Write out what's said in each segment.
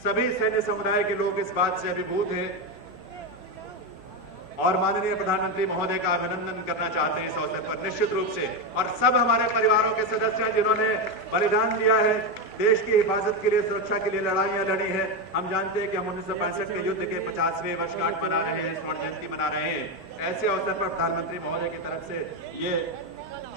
सभी सैन्य समुदाय के लोग इस बात से अभिभूत हैं और माननीय प्रधानमंत्री महोदय का अभिनंदन करना चाहते हैं इस अवसर पर निश्चित रूप से। और सब हमारे परिवारों के सदस्य हैं जिन्होंने बलिदान दिया है, देश की हिफाजत के लिए, सुरक्षा के लिए लड़ाइयां लड़ी है। हम जानते हैं कि हम 1965 के युद्ध के 50वें वर्षगांठ मना रहे हैं, स्वर्ण जयंती मना रहे हैं। ऐसे अवसर पर प्रधानमंत्री महोदय की तरफ से ये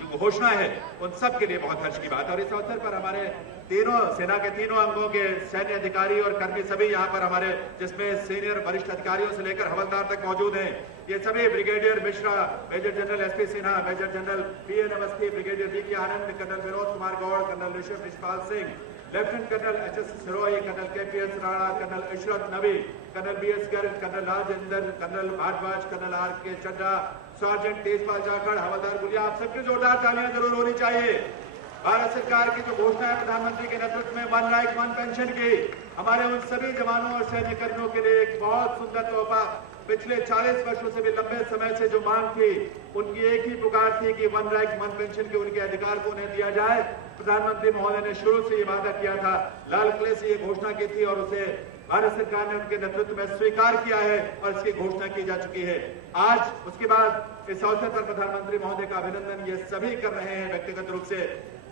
जो घोषणा है उन सब के लिए बहुत हर्ष की बात है। और इस अवसर पर हमारे तीनों सेना के तीनों अंगों के सैन्य अधिकारी और कर्मी सभी यहाँ पर हमारे, जिसमें सीनियर वरिष्ठ अधिकारियों से लेकर हवलदार तक मौजूद हैं। ये सभी brigadier Mishra, major general SP Sinha, major general PN Awasthi, brigadier VK. Anand, colonel Vinod Kumar Gaur, colonel Rishabh Rishpal Singh, lieutenant colonel HS. Sirohi, colonel KPS. Rana, colonel Ishrat Nabi, colonel BS. Garg, colonel Rajendra, colonel Bhardwaj, colonel RK. Chadha, sergeant Tejpal Jakhar, havildar Gulia, आप सबकी जोरदार तालियां जरूर होनी चाहिए। भारत सरकार की जो घोषणा है प्रधानमंत्री के नेतृत्व में वन रैंक वन पेंशन की, हमारे उन सभी जवानों और सैन्य कर्मियों के लिए एक बहुत सुंदर तोहफा। पिछले 40 वर्षों से भी लंबे समय से जो मांग थी, उनकी एक ही पुकार थी कि वन रैंक वन पेंशन के उनके अधिकार को उन्हें दिया जाए। प्रधानमंत्री महोदय ने शुरू से ये वादा किया था, लाल किले से ये घोषणा की थी और उसे भारत सरकार ने उनके नेतृत्व में स्वीकार किया है और इसकी घोषणा की जा चुकी है। आज उसके बाद इस अवसर पर प्रधानमंत्री महोदय का अभिनंदन ये सभी कर रहे हैं व्यक्तिगत रूप से,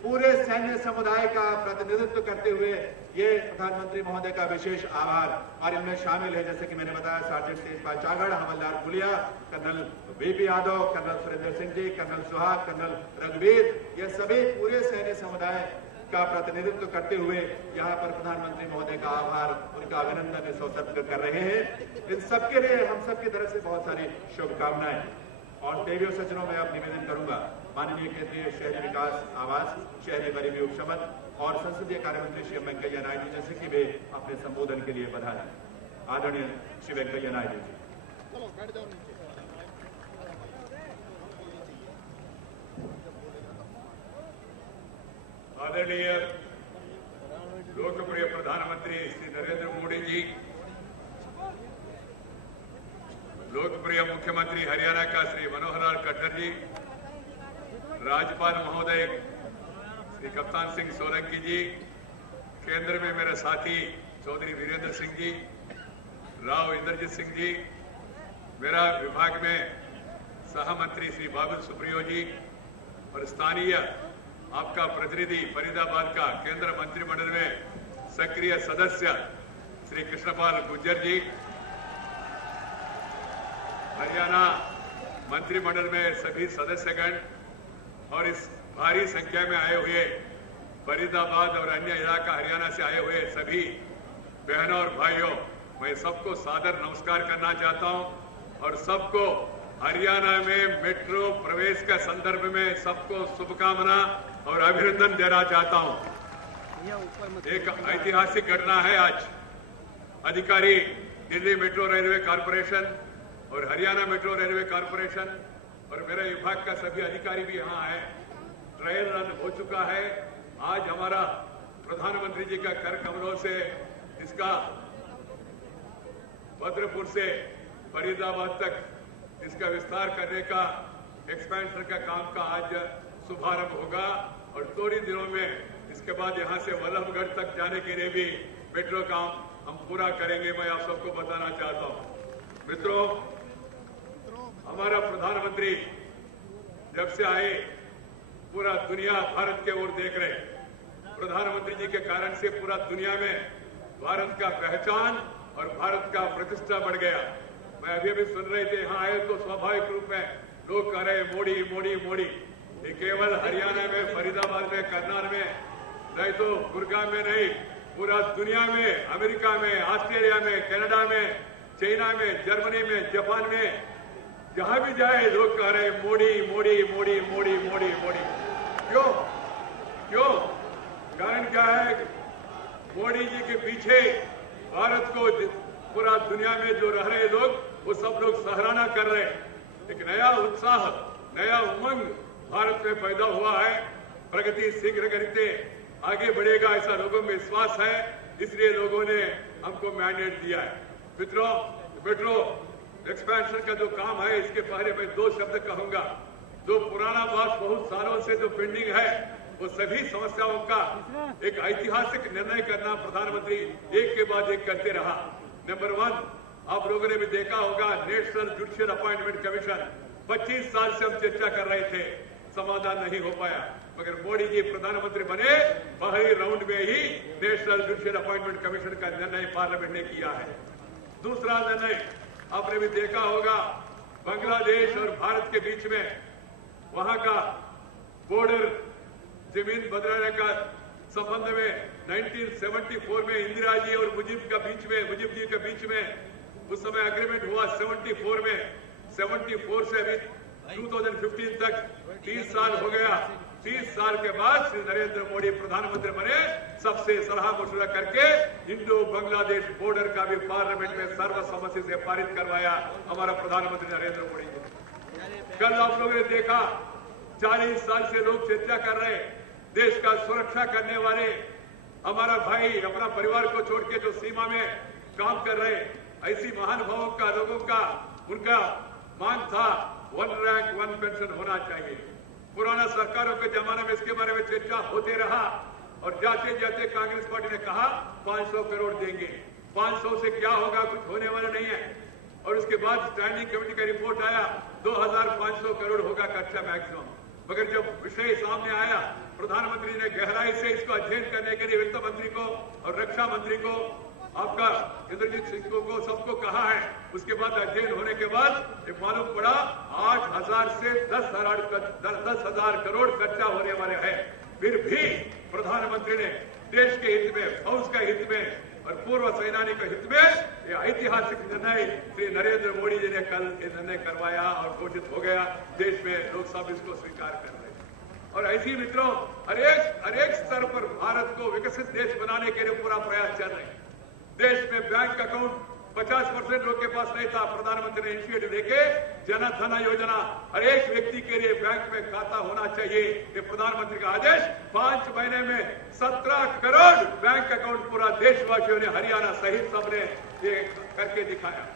पूरे सैन्य समुदाय का प्रतिनिधित्व करते हुए ये प्रधानमंत्री महोदय का विशेष आभार। और इनमें शामिल है, जैसे कि मैंने बताया, sergeant Tejpal Jakhar, havildar Gulia, colonel VP. Yadav, colonel Surendra Singh ji, colonel Suhag, colonel रघुवीर, ये सभी पूरे सैन्य समुदाय का प्रतिनिधित्व करते हुए यहाँ पर प्रधानमंत्री महोदय का आभार, उनका अभिनंदन इस अवसर पर कर रहे हैं। इन सबके लिए हम सबकी तरफ से बहुत सारी शुभकामनाएं। और देवियों सज्जनों में अब निवेदन करूंगा, माननीय केंद्रीय शहरी विकास, आवास, शहरी गरीबी उपशमन और संसदीय कार्य मंत्री श्री वेंकैया नायडू जैसे कि वे अपने संबोधन के लिए पधारें। आदरणीय श्री वेंकैया नायडू जी। आदरणीय लोकप्रिय प्रधानमंत्री श्री नरेंद्र मोदी जी, लोकप्रिय मुख्यमंत्री हरियाणा का श्री मनोहर लाल खट्टर जी, राज्यपाल महोदय श्री कप्तान सिंह सोलंकी जी, केंद्र में मेरे साथी चौधरी वीरेंद्र सिंह जी, राव इंद्रजीत सिंह जी, मेरा विभाग में सहमंत्री श्री बाबुल सुप्रियो जी और स्थानीय आपका प्रतिनिधि फरीदाबाद का केंद्र मंत्रिमंडल में सक्रिय सदस्य श्री कृष्णपाल गुर्जर जी, हरियाणा मंत्रिमंडल में सभी सदस्यगण और इस भारी संख्या में आए हुए फरीदाबाद और अन्य इलाका हरियाणा से आए हुए सभी बहनों और भाइयों, मैं सबको सादर नमस्कार करना चाहता हूं और सबको हरियाणा में मेट्रो प्रवेश के संदर्भ में सबको शुभकामना और अभिनंदन देना चाहता हूं। एक ऐतिहासिक घटना है आज। अधिकारी दिल्ली मेट्रो रेलवे कॉरपोरेशन और हरियाणा मेट्रो रेलवे कॉरपोरेशन और मेरे विभाग का सभी अधिकारी भी यहाँ है। ट्रायल रन हो चुका है। आज हमारा प्रधानमंत्री जी का कर कमलों से इसका भद्रपुर से फरीदाबाद तक इसका विस्तार करने का, एक्सपेंशन का काम का आज शुभारंभ होगा और थोड़ी दिनों में इसके बाद यहाँ से वल्लभगढ़ तक जाने के लिए भी मेट्रो काम हम पूरा करेंगे, मैं आप सबको बताना चाहता हूँ। मित्रों, हमारा प्रधानमंत्री जब से आए पूरा दुनिया भारत के ओर देख रहे। प्रधानमंत्री जी के कारण से पूरा दुनिया में भारत का पहचान और भारत का प्रतिष्ठा बढ़ गया। मैं अभी सुन रहे थे, यहाँ आए तो स्वाभाविक रूप में लोग कह रहे मोदी मोदी मोदी। ये केवल हरियाणा में, फरीदाबाद में, करनाल में नहीं तो गुड़गांव में नहीं, पूरा दुनिया में, अमेरिका में, ऑस्ट्रेलिया में, कनाडा में, चाइना में, जर्मनी में, जापान में, जहां भी जाए लोग कह रहे मोदी मोदी मोदी मोदी मोदी मोदी। क्यों क्यों? कारण क्या है? मोदी जी के पीछे भारत को पूरा दुनिया में जो रह रहे लोग, वो सब लोग सराहना कर रहे हैं। एक नया उत्साह, नया उमंग भारत में पैदा हुआ है। प्रगति शीघ्र गति आगे बढ़ेगा ऐसा लोगों में विश्वास है, इसलिए लोगों ने हमको मैंडेट दिया है। मित्रों, मेट्रो एक्सपेंशन का जो काम है, इसके पहले मैं दो शब्द कहूंगा। जो पुराना बात बहुत सालों से जो पेंडिंग है, वो सभी समस्याओं का एक ऐतिहासिक निर्णय करना प्रधानमंत्री एक के बाद एक करते रहा। नंबर 1, आप लोगों ने भी देखा होगा, नेशनल जुडिशियल अपॉइंटमेंट कमीशन 25 साल से हम चर्चा कर रहे थे, समाधान नहीं हो पाया, मगर मोदी जी प्रधानमंत्री बने, पहले राउंड में ही नेशनल जुडिशियल अपॉइंटमेंट कमीशन का निर्णय पार्लियामेंट ने किया है। दूसरा निर्णय आपने भी देखा होगा, बांग्लादेश और भारत के बीच में वहां का बॉर्डर जमीन बदलने का संबंध में 1974 में इंदिरा जी और मुजीब जी के बीच में उस समय एग्रीमेंट हुआ। 74 में 74 से अभी 2015 तक 30 साल हो गया। 30 साल के बाद श्री नरेंद्र मोदी प्रधानमंत्री बने, सबसे सलाह मशवरा करके इंडो बांग्लादेश बॉर्डर का भी पार्लियामेंट में सर्वसम्मति से पारित करवाया हमारा प्रधानमंत्री नरेंद्र मोदी जी। कल आप लोगों ने देखा, 40 साल से लोग चर्चा कर रहे, देश का सुरक्षा करने वाले हमारा भाई अपना परिवार को छोड़ के जो सीमा में काम कर रहे, ऐसी महानुभावों का, लोगों का उनका मांग था 1 रैंक 1 पेंशन होना चाहिए। पुराना सरकारों के जमाने में इसके बारे में चर्चा होते रहा और जाते जाते कांग्रेस पार्टी ने कहा 500 करोड़ देंगे। 500 से क्या होगा, कुछ होने वाला नहीं है। और उसके बाद स्टैंडिंग कमेटी का रिपोर्ट आया, 2500 करोड़ होगा खर्चा मैक्सिमम। मगर जब विषय सामने आया, प्रधानमंत्री ने गहराई से इसको अध्ययन करने के लिए वित्त मंत्री को और रक्षा मंत्री को, आपका इंद्रजीत सिंह को सबको कहा है। उसके बाद अध्ययन होने के बाद ये मालूम पड़ा 8,000 से 10,000 करोड़ खर्चा होने वाले हैं। फिर भी प्रधानमंत्री ने देश के हित में, फौज का हित में और पूर्व सैनानी के हित में ये ऐतिहासिक निर्णय श्री नरेंद्र मोदी जी ने कल ये निर्णय करवाया और घोषित हो गया। देश में लोग सब इसको स्वीकार कर रहे हैं। और ऐसी मित्रों, हर एक स्तर पर भारत को विकसित देश बनाने के लिए पूरा प्रयास चल रहे हैं। देश में बैंक अकाउंट 50% लोग के पास नहीं था। प्रधानमंत्री ने इनिशिएटिव लेके जन धन योजना, हर एक व्यक्ति के लिए बैंक में खाता होना चाहिए, ये प्रधानमंत्री का आदेश। 5 महीने में 17 करोड़ बैंक अकाउंट पूरा देशवासियों ने, हरियाणा सहित सबने ये करके दिखाया।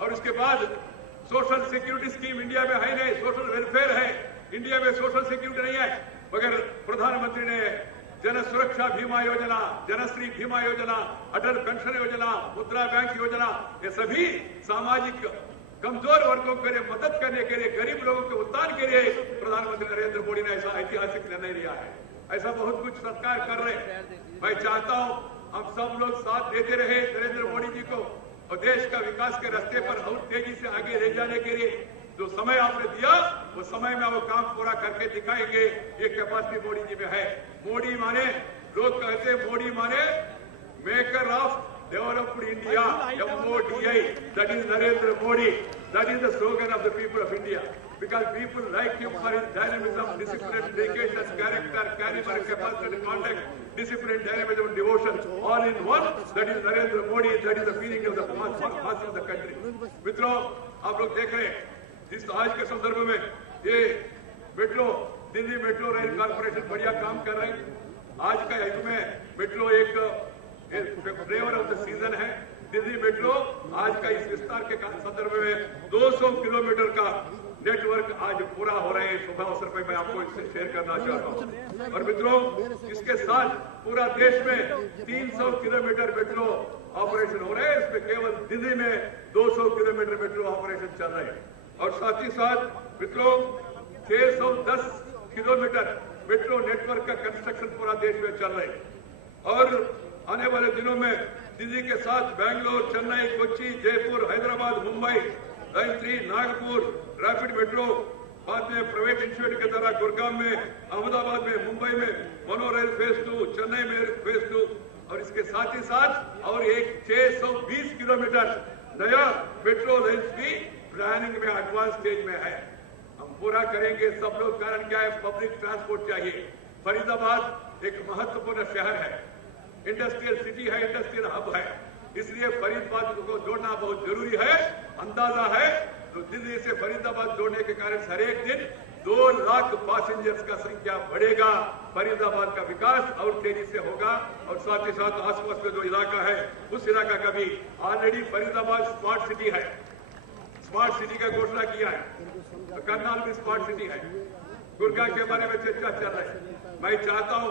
और उसके बाद सोशल सिक्योरिटी स्कीम इंडिया में है नहीं, सोशल वेलफेयर है, इंडिया में सोशल सिक्योरिटी नहीं है, मगर प्रधानमंत्री ने जन सुरक्षा बीमा योजना, जनश्री बीमा योजना, अटल पेंशन योजना, मुद्रा बैंक योजना, ये सभी सामाजिक कमजोर वर्गों के लिए मदद करने के लिए, गरीब लोगों के उत्थान के लिए प्रधानमंत्री नरेंद्र मोदी ने ऐसा ऐतिहासिक निर्णय लिया है। ऐसा बहुत कुछ सरकार कर रहे हैं। मैं चाहता हूं हम सब लोग साथ देते रहे नरेंद्र मोदी जी को और देश का विकास के रास्ते पर और तेजी से आगे ले जाने के लिए जो समय आपने दिया, वो समय में वो काम पूरा करके दिखाएंगे। ये कैपेसिटी मोदी जी में है। मोदी माने, लोग कहते हैं मोदी माने maker of developed India, MODI, that is Narendra Modi. That is the slogan of the people of India. Because people like him for his dynamism, discipline, dedication, character, charisma, capacity, conduct, discipline, dynamism, devotion, all in one. That is Narendra Modi. That is the feeling of the mass of the country. मित्रों, आप लोग देख रहे हैं इस आज के संदर्भ में ये metro, Delhi metro rail corporation बढ़िया काम कर रहे हैं। आज का युग में मेट्रो एक फ्लेवर ऑफ द सीजन है। दिल्ली मेट्रो आज का इस विस्तार के संदर्भ में 200 किलोमीटर का नेटवर्क आज पूरा हो रहे हैं। शुभ अवसर पर मैं आपको इससे शेयर करना चाहता हूं। और मित्रों, इसके साथ पूरा देश में 300 किलोमीटर मेट्रो ऑपरेशन हो रहे हैं। इसमें केवल दिल्ली में 200 किलोमीटर मेट्रो ऑपरेशन चल रहे हैं। और साथ ही साथ मित्रों 610 किलोमीटर मेट्रो नेटवर्क का कंस्ट्रक्शन पूरा देश में चल रहे हैं। और आने वाले दिनों में दिल्ली के साथ Bangalore, Chennai, Kochi, Jaipur, Hyderabad, Mumbai, line 3, Nagpur, rapid metro, बाद में प्राइवेट इंस्टीट्यूट की तरह गुड़गांव में, अहमदाबाद में, मुंबई में मोनो रेल फेज 2, चेन्नई में फेज 2, और इसके साथ ही साथ और एक 620 किलोमीटर नया मेट्रो लाइन भी प्लानिंग में एडवांस स्टेज में है। हम पूरा करेंगे सब लोग। कारण क्या है, पब्लिक ट्रांसपोर्ट चाहिए। फरीदाबाद एक महत्वपूर्ण शहर है, इंडस्ट्रियल सिटी है, इंडस्ट्रियल हब है, इसलिए फरीदाबाद को जोड़ना बहुत जरूरी है। अंदाजा है तो दिल्ली से फरीदाबाद जोड़ने के कारण हर एक दिन 2 लाख पैसेंजर्स का संख्या बढ़ेगा। फरीदाबाद का विकास और तेजी से होगा। और साथ ही साथ आसपास में जो इलाका है उस इलाका का भी ऑलरेडी फरीदाबाद स्मार्ट सिटी है, स्मार्ट सिटी का घोषणा किया है। तो करनाल भी स्मार्ट सिटी है। गुड़गांव के बारे में चर्चा चल रही है। मैं चाहता हूं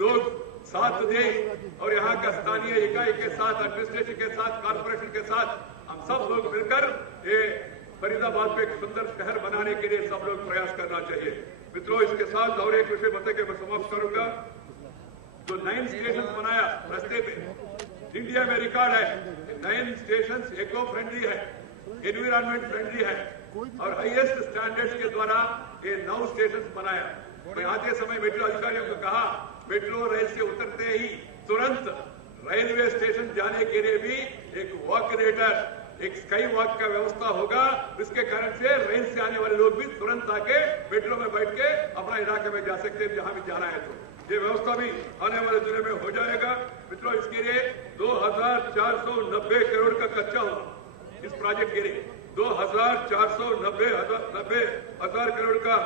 लोग साथ दें और यहाँ का स्थानीय इकाई के साथ, एडमिनिस्ट्रेशन के साथ, कॉर्पोरेशन के साथ हम सब लोग मिलकर ये फरीदाबाद को एक सुंदर शहर बनाने के लिए सब लोग प्रयास करना चाहिए। मित्रों, इसके साथ और एक विषय बता के मैं समाप्त करूंगा। जो 9 स्टेशन बनाया रास्ते पे, इंडिया में रिकॉर्ड है। 9 स्टेशन इको फ्रेंडली है, एनवायरमेंट फ्रेंडली है और हाईएस्ट स्टैंडर्ड्स के द्वारा ये 9 स्टेशन बनाया। मैं आते समय मेट्रो अधिकारियों को कहा, मेट्रो रेल से उतरते ही तुरंत रेलवे स्टेशन जाने के लिए भी एक वॉकरेटर, एक स्काई वॉक का व्यवस्था होगा। इसके कारण से रेल से आने वाले लोग भी तुरंत आके मेट्रो में बैठ के अपना इलाके में जा सकते हैं जहां भी जाना है। तो ये व्यवस्था भी आने वाले दिनों में हो जाएगा। मित्रों, इसके लिए 2490 करोड़ का खर्चा हुआ। इस प्रोजेक्ट के लिए 2490 हजार करोड़ का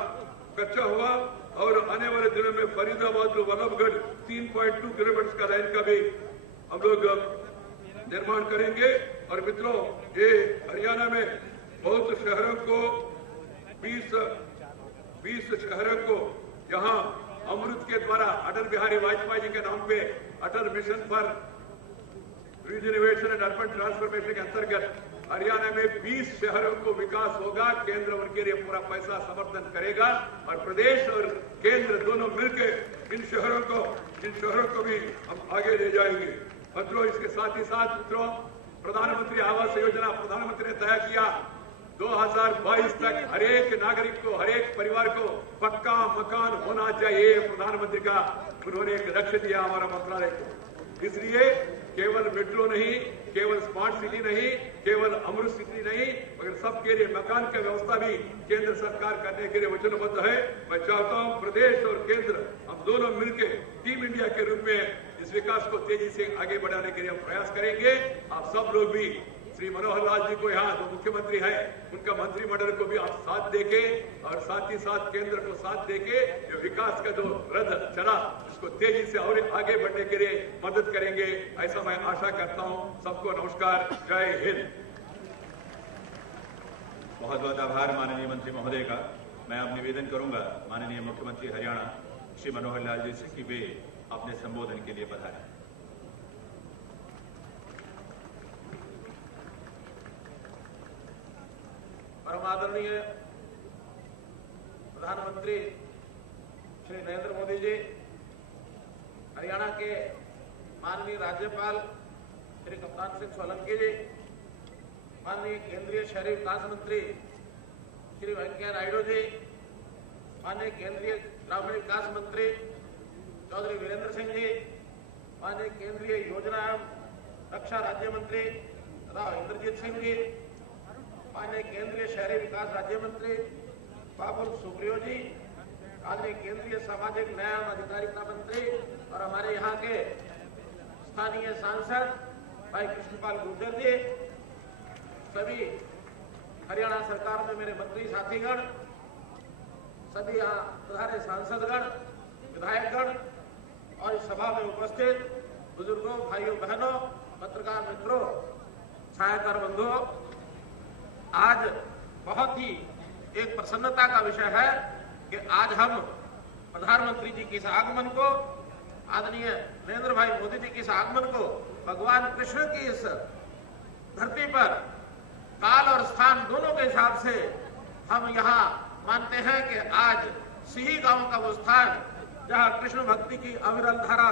खर्चा हुआ और आने वाले दिनों में फरीदाबाद टू वल्लभगढ़ 3.2 किलोमीटर का लाइन का भी हम लोग निर्माण करेंगे। और मित्रों, ये हरियाणा में बहुत शहरों को 20 शहरों को यहाँ अमृत के द्वारा अटल बिहारी वाजपेयी जी के नाम पे Atal mission for regeneration and urban transformation के अंतर्गत हरियाणा में 20 शहरों को विकास होगा। केंद्र उनके लिए पूरा पैसा समर्थन करेगा और प्रदेश और केंद्र दोनों मिलकर इन शहरों को भी हम आगे ले जाएंगे। मित्रों, इसके साथ ही साथ मित्रों, प्रधानमंत्री आवास योजना प्रधानमंत्री ने तय किया 2022 तक हर एक नागरिक को, हर एक परिवार को पक्का मकान होना चाहिए। प्रधानमंत्री का उन्होंने एक लक्ष्य दिया हमारा मंत्रालय को। इसलिए केवल मेट्रो नहीं, केवल स्मार्ट सिटी नहीं, केवल अमृत सिटी नहीं, मगर सबके लिए मकान की व्यवस्था भी केंद्र सरकार करने के लिए वचनबद्ध है। मैं चाहता हूं प्रदेश और केंद्र हम दोनों मिलकर टीम इंडिया के रूप में इस विकास को तेजी से आगे बढ़ाने के लिए हम प्रयास करेंगे। आप सब लोग भी, श्री मनोहर लाल जी को यहाँ जो मुख्यमंत्री हैं उनका मंत्रिमंडल को भी आप साथ देके और साथ ही साथ केंद्र को साथ देके जो विकास का जो रथ चला इसको तेजी से और आगे बढ़ने के लिए मदद करेंगे, ऐसा मैं आशा करता हूं। सबको नमस्कार, जय हिंद। बहुत बहुत आभार माननीय मंत्री महोदय का। मैं अब निवेदन करूंगा माननीय मुख्यमंत्री हरियाणा श्री मनोहर लाल जी से कि वे अपने संबोधन के लिए पधारें। परम आदरणीय प्रधानमंत्री श्री नरेंद्र मोदी जी, हरियाणा के माननीय राज्यपाल श्री कप्तान सिंह सोलंकी जी, माननीय केंद्रीय शहरी विकास मंत्री श्री वेंकैया नायडू जी, माननीय केंद्रीय ग्रामीण विकास मंत्री चौधरी वीरेंद्र सिंह जी, माननीय केंद्रीय योजना एवं रक्षा राज्य मंत्री राव इंद्रजीत सिंह जी, माननीय केंद्रीय शहरी विकास राज्य मंत्री बाबुल सुप्रियो जी, माननीय केंद्रीय सामाजिक न्याय एवं अधिकारिता मंत्री और हमारे यहाँ के स्थानीय सांसद भाई कृष्णपाल गुर्जर जी, सभी हरियाणा सरकार में मेरे मंत्री साथीगण, सभी यहाँ पधारे सांसदगण, विधायकगण और इस सभा में उपस्थित बुजुर्गों, भाइयों बहनों, पत्रकार मित्रों, छायाकार बंधुओं, आज बहुत ही एक प्रसन्नता का विषय है कि आज हम प्रधानमंत्री जी के इस आगमन को, आदरणीय नरेंद्र भाई मोदी जी के इस आगमन को भगवान कृष्ण की इस धरती पर काल और स्थान दोनों के हिसाब से हम यहाँ मानते हैं कि आज सिही गांव का वो स्थान जहाँ कृष्ण भक्ति की अविरल धारा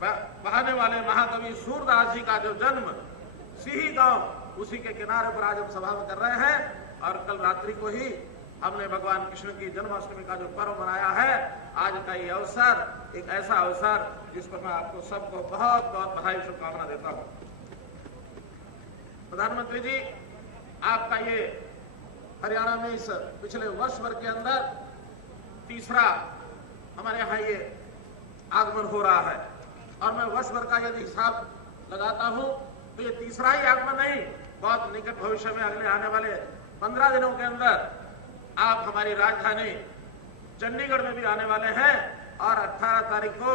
बहाने वाले महाकवि सूरदास जी का जो जन्म सिही गांव, उसी के किनारे पर आज हम सभा में कर रहे हैं। और कल रात्रि को ही हमने भगवान कृष्ण की जन्माष्टमी का जो पर्व मनाया है। आज का ये अवसर एक ऐसा अवसर जिस पर मैं आपको सबको बहुत बहुत बधाई शुभकामना देता हूं। प्रधानमंत्री जी, आपका ये हरियाणा में इस पिछले वर्ष भर के अंदर तीसरा हमारे यहाँ ये आगमन हो रहा है और मैं वर्ष भर का यदि हिसाब लगाता हूं तो ये तीसरा ही आगमन नहीं, बहुत निकट भविष्य में अगले आने वाले 15 दिनों के अंदर आप हमारी राजधानी चंडीगढ़ में भी आने वाले हैं और 18 तारीख को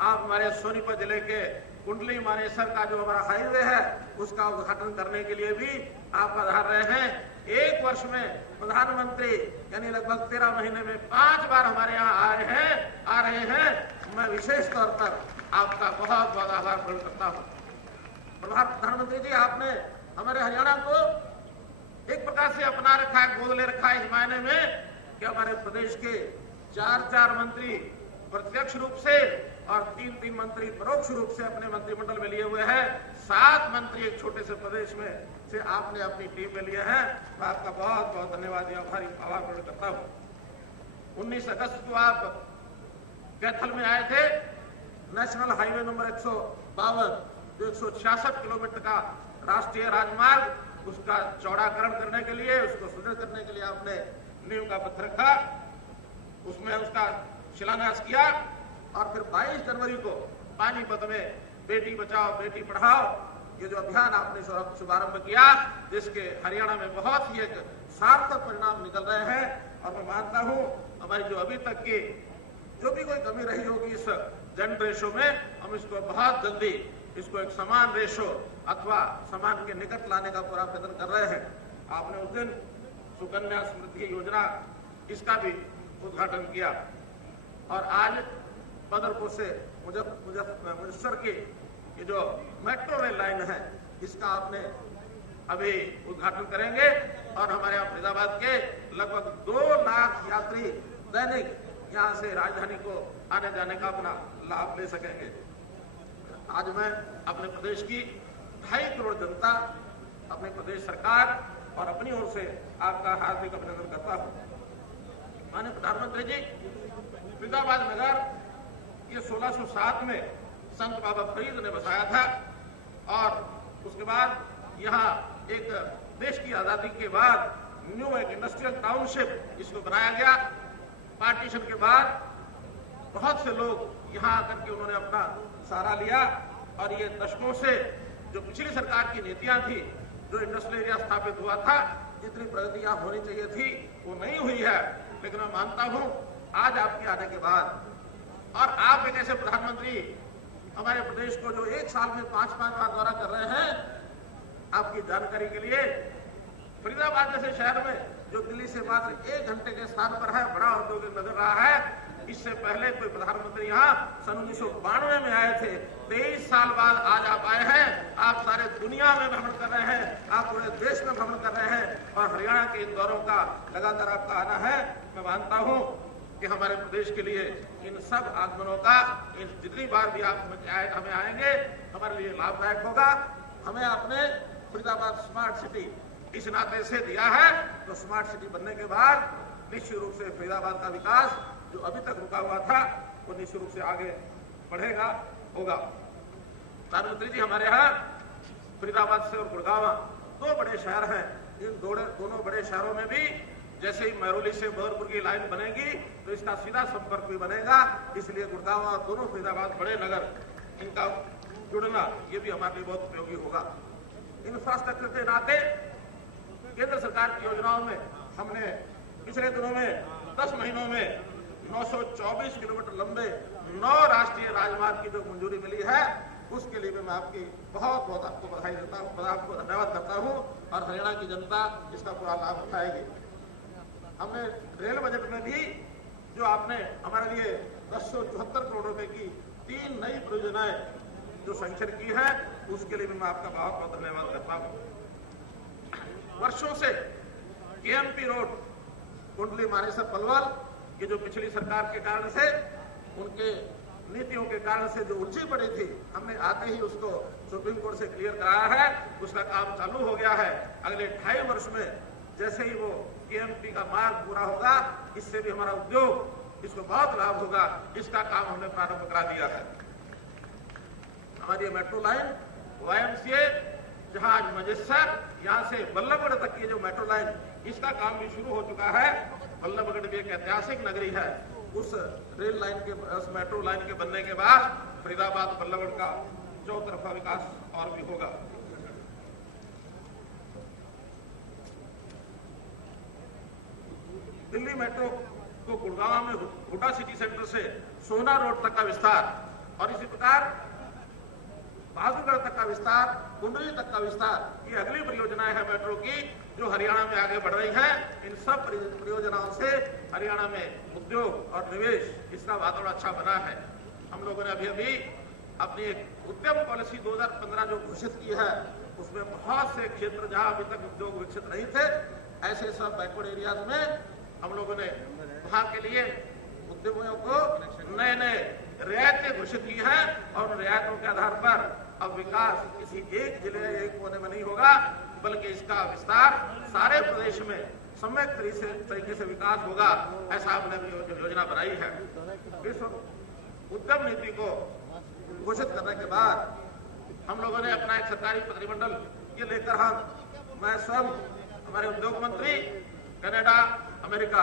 आप हमारे सोनीपत जिले के कुंडली मानेसर का जो हमारा हाईवे है उसका उद्घाटन करने के लिए भी आप पधार रहे हैं। एक वर्ष में प्रधानमंत्री यानी लगभग 13 महीने में 5 बार हमारे यहाँ आ रहे हैं। मैं विशेष तौर पर आपका बहुत बहुत आभार प्रकट करता हूँ। प्रधानमंत्री जी, आपने हमारे हरियाणा को एक प्रकार से अपना रखा है, गोद ले रखा है इस मायने में कि हमारे प्रदेश के 4 मंत्री प्रत्यक्ष रूप से और 3 मंत्री परोक्ष रूप से अपने मंत्रिमंडल में लिए हुए हैं। 7 मंत्री एक छोटे से प्रदेश में से आपने अपनी टीम में लिए हैं। मैं आपका बहुत बहुत धन्यवाद आभार प्रकट करता हूँ। 19 अगस्त को आप कैथल में आए थे। नेशनल हाईवे नंबर 152 जो 166 किलोमीटर का राष्ट्रीय राजमार्ग, उसका चौड़ाकरण करने के लिए, उसको सुदृढ़ करने के लिए आपने नींव का पत्थर रखा, उसमें उसका शिलान्यास किया और फिर 22 जनवरी को पानीपत में बेटी बचाओ बेटी पढ़ाओ ये जो अभियान आपने शुभारंभ किया, जिसके हरियाणा में बहुत ही एक सार्थक परिणाम निकल रहे हैं। और मैं मानता हूं हमारी जो अभी तक की जो भी कोई कमी रही होगी इस जेंडर रेशो में, हम इसको बहुत जल्दी इसको एक समान रेशो अथवा समान के निकट लाने का पूरा प्रयत्न कर रहे हैं। आपने उस दिन सुकन्या समृद्धि योजना इसका भी उद्घाटन किया और आज बदरपुर से मुजफ्फर की ये जो मेट्रो रेल लाइन है इसका आपने अभी उद्घाटन करेंगे और हमारे यहाँ फरीदाबाद के लगभग 2 लाख यात्री दैनिक यहाँ से राजधानी को आने जाने का अपना लाभ ले सकेंगे। आज मैं अपने प्रदेश की 2.5 करोड़ जनता, अपने प्रदेश सरकार और अपनी ओर से आपका हार्दिक अभिनंदन करता हूँ। माननीय प्रधानमंत्री जी, फरीदाबाद नगर ये 1607 में संत बाबा फरीद ने बसाया था और उसके बाद यहाँ एक देश की आजादी के बाद न्यू एक इंडस्ट्रियल टाउनशिप इसको बनाया गया। पार्टीशन के बाद बहुत से लोग यहाँ आकर के उन्होंने अपना सहारा लिया और ये दशकों से जो पिछली सरकार की नीतियां थी, जो इंडस्ट्रियल एरिया स्थापित हुआ था, जितनी प्रगति यहाँ होनी चाहिए थी वो नहीं हुई है। लेकिन मैं मानता हूँ आज आपके आने के बाद और आप एक ऐसे प्रधानमंत्री हमारे प्रदेश को जो एक साल में 5-5 बार दौरा कर रहे हैं, आपकी जानकारी के लिए फरीदाबाद जैसे शहर में जो दिल्ली से मात्र 1 घंटे के स्थान पर है, बड़ा औद्योगिक नजर रहा है। इससे पहले कोई प्रधानमंत्री यहाँ सन 1992 में आए थे। 23 साल बाद आज आप आए हैं। आप सारे दुनिया में भ्रमण कर रहे हैं, आप पूरे देश में भ्रमण कर रहे हैं और हरियाणा के इन दौरों का लगातार आपका आना है। मैं मानता हूँ कि हमारे प्रदेश के लिए इन सब आगमनों का जितनी बार भी आप हमें आएंगे हमारे लिए लाभदायक होगा। हमें आपने फरीदाबाद स्मार्ट सिटी इस नाते से दिया है तो स्मार्ट सिटी बनने के बाद निश्चित रूप से फरीदाबाद का विकास जो अभी तक रुका हुआ था वो निश्चित रूप से आगे बढ़ेगा, होगा। प्रधानमंत्री जी, हमारे यहाँ फरीदाबाद से और गुड़गांव 2 बड़े शहर हैं। इन दोनों बड़े शहरों में भी जैसे ही महरौली से बदरपुर की लाइन बनेगी तो इसका सीधा संपर्क भी बनेगा। इसलिए गुड़गांव और दोनों फरीदाबाद बड़े नगर, इनका जुड़ना ये भी हमारे लिए बहुत उपयोगी होगा। इंफ्रास्ट्रक्चर के नाते केंद्र सरकार की योजनाओं में हमने पिछले दिनों में 10 महीनों में 924 किलोमीटर लंबे 9 राष्ट्रीय राजमार्ग की जो मंजूरी मिली है उसके लिए मैं आपकी बहुत बहुत आपको बधाई देता हूँ, आपको धन्यवाद करता हूँ और हरियाणा की जनता इसका पूरा लाभ उठाएगी। हमने रेल बजट में भी जो आपने हमारे लिए 1074 करोड़ रुपए की 3 नई परियोजनाएं जो सैंक्शन की है उसके लिए भी मैं आपका बहुत बहुत धन्यवाद करता हूँ। वर्षों से केएमपी रोड कुंडली मानेसर पलवल ये जो पिछली सरकार के कारण से उनके नीतियों के कारण से जो उलझी पड़ी थी, हमने आते ही उसको सुप्रीम कोर्ट से क्लियर कराया है। उसका काम चालू हो गया है। अगले 2.5 वर्ष में जैसे ही वो केएमपी का मार्ग पूरा होगा, इससे भी हमारा उद्योग इसको बहुत लाभ होगा। इसका काम हमने प्रारंभ करा दिया है। हमारी मेट्रो लाइन YMCA जहाज मजेसर यहाँ से बल्लभगढ़ तक की जो मेट्रो लाइन इसका काम भी शुरू हो चुका है। बल्लभगढ़ भी एक ऐतिहासिक नगरी है। उस रेल लाइन के उस मेट्रो लाइन के बनने के बाद फरीदाबाद बल्लभगढ़ का चौतरफा विकास और भी होगा। दिल्ली मेट्रो को गुड़गांव में हुडा सिटी सेंटर से सोहना रोड तक का विस्तार और इसी प्रकार बहादुरगढ़ तक का विस्तार, कुंडली तक का विस्तार, ये अगली परियोजनाएं है मेट्रो की जो हरियाणा में आगे बढ़ रही है। इन सब परियोजनाओं से हरियाणा में उद्योग और निवेश इसका वातावरण अच्छा बना है। हम लोगों ने अभी अपनी एक उद्यम पॉलिसी 2015 जो घोषित की है, उसमें बहुत से क्षेत्र जहां अभी तक उद्योग विकसित नहीं थे, ऐसे सब बैकवर्ड एरियाज में हम लोगों ने वहां के लिए उद्यमियों को नए नए रियायतें घोषित की हैं और उन रियायतों के आधार पर अब विकास किसी एक जिले एक कोने में नहीं होगा, बल्कि इसका विस्तार सारे प्रदेश में सम्यक तरीके से विकास होगा। ऐसा हमने योजना बनाई है। विश्व उद्यम नीति को घोषित करने के बाद हम लोगों ने अपना एक सरकारी प्रतिनिधिमंडल ये लेकर मैं स्वयं, हमारे उद्योग मंत्री कनाडा, अमेरिका,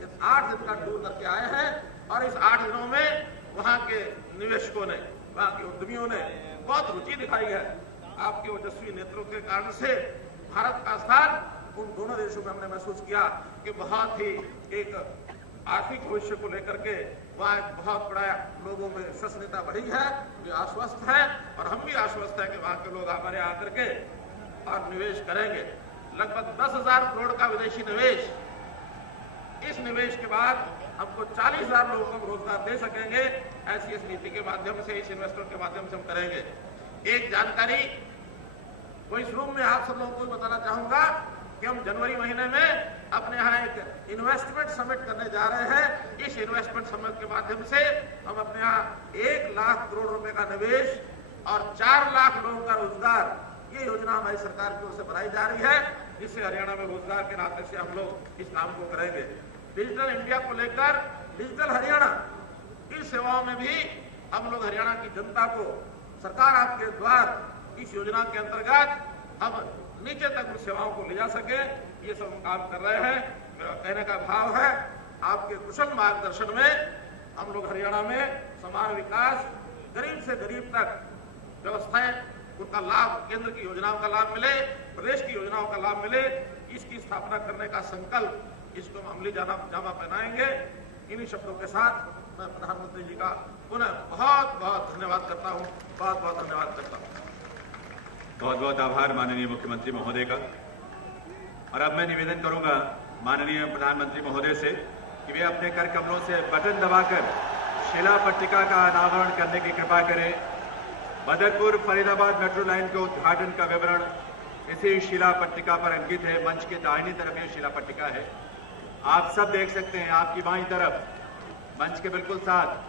इस 8 दिन का टूर करके आए हैं और इस 8 दिनों में वहां के निवेशकों ने, वहां के उद्यमियों ने बहुत रुचि दिखाई है। आपके ओजस्वी नेतृत्व के कारण से भारत का स्थान उन दोनों देशों में हमने महसूस किया कि बहुत ही एक आर्थिक भविष्य को लेकर के वहाँ एक बहुत बड़ा लोगों में विश्वसनीयता बढ़ी है, वे आश्वस्त हैं और हम भी आश्वस्त हैं कि वहाँ के लोग हमारे आकर के और निवेश करेंगे। लगभग 10,000 करोड़ का विदेशी निवेश, इस निवेश के बाद हमको 40,000 लोगों को रोजगार दे सकेंगे। ऐसी इस नीति के माध्यम से, इस इन्वेस्टमेंट के माध्यम से हम करेंगे। एक जानकारी वो इस रूम में आप सब लोगों को बताना चाहूंगा कि हम जनवरी महीने में अपने यहाँ एक इन्वेस्टमेंट समिट करने जा रहे हैं। इस इन्वेस्टमेंट समिट के माध्यम से हम अपने यहाँ 1 लाख करोड़ रुपए का निवेश और 4 लाख लोगों का रोजगार, ये योजना हमारी सरकार की ओर से बनाई जा रही है, जिससे हरियाणा में रोजगार के नाते से हम लोग इस काम को करेंगे। डिजिटल इंडिया को लेकर डिजिटल हरियाणा, इस सेवाओं में भी हम लोग हरियाणा की जनता को सरकार आपके द्वार इस योजना के अंतर्गत हम नीचे तक उन सेवाओं को ले जा सके, ये सब हम काम कर रहे हैं। मेरा कहने का भाव है, आपके कुशल मार्गदर्शन में हम लोग हरियाणा में समान विकास, गरीब से गरीब तक व्यवस्थाएं, उनका लाभ, केंद्र की योजनाओं का लाभ मिले, प्रदेश की योजनाओं का लाभ मिले, इसकी स्थापना करने का संकल्प, इसको हम अमली जामा पहनाएंगे। इन्हीं शब्दों के साथ मैं प्रधानमंत्री जी का पुनः बहुत बहुत धन्यवाद करता हूँ, बहुत बहुत धन्यवाद करता हूँ। बहुत बहुत आभार माननीय मुख्यमंत्री महोदय का। और अब मैं निवेदन करूंगा माननीय प्रधानमंत्री महोदय से कि वे अपने कर कमलों से बटन दबाकर शिला पट्टिका का अनावरण करने की कृपा करें। बदरपुर फरीदाबाद मेट्रो लाइन के उद्घाटन का विवरण इसी शिला पट्टिका पर अंकित है। मंच के दाहिनी तरफ ये शिला पट्टिका है, आप सब देख सकते हैं। आपकी बाईं तरफ, मंच के बिल्कुल साथ,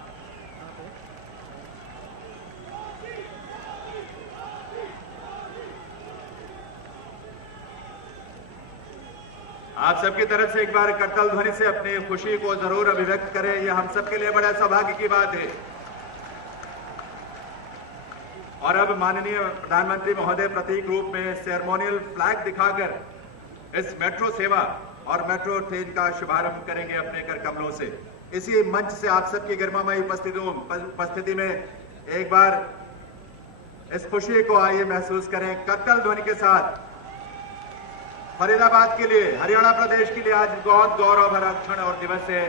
आप सबकी तरफ से एक बार करताल ध्वनि से अपनी खुशी को जरूर अभिव्यक्त करें। यह हम सबके लिए बड़ा सौभाग्य की बात है। और अब माननीय प्रधानमंत्री महोदय प्रतीक रूप में सेरेमोनियल फ्लैग दिखाकर इस मेट्रो सेवा और मेट्रो ट्रेन का शुभारंभ करेंगे अपने कर कमलों से। इसी मंच से आप सबकी गरिमामयी उपस्थिति में एक बार इस खुशी को आइए महसूस करें करताल ध्वनि के साथ। फरीदाबाद के लिए, हरियाणा प्रदेश के लिए आज बहुत गौरव भरा क्षण और दिवस है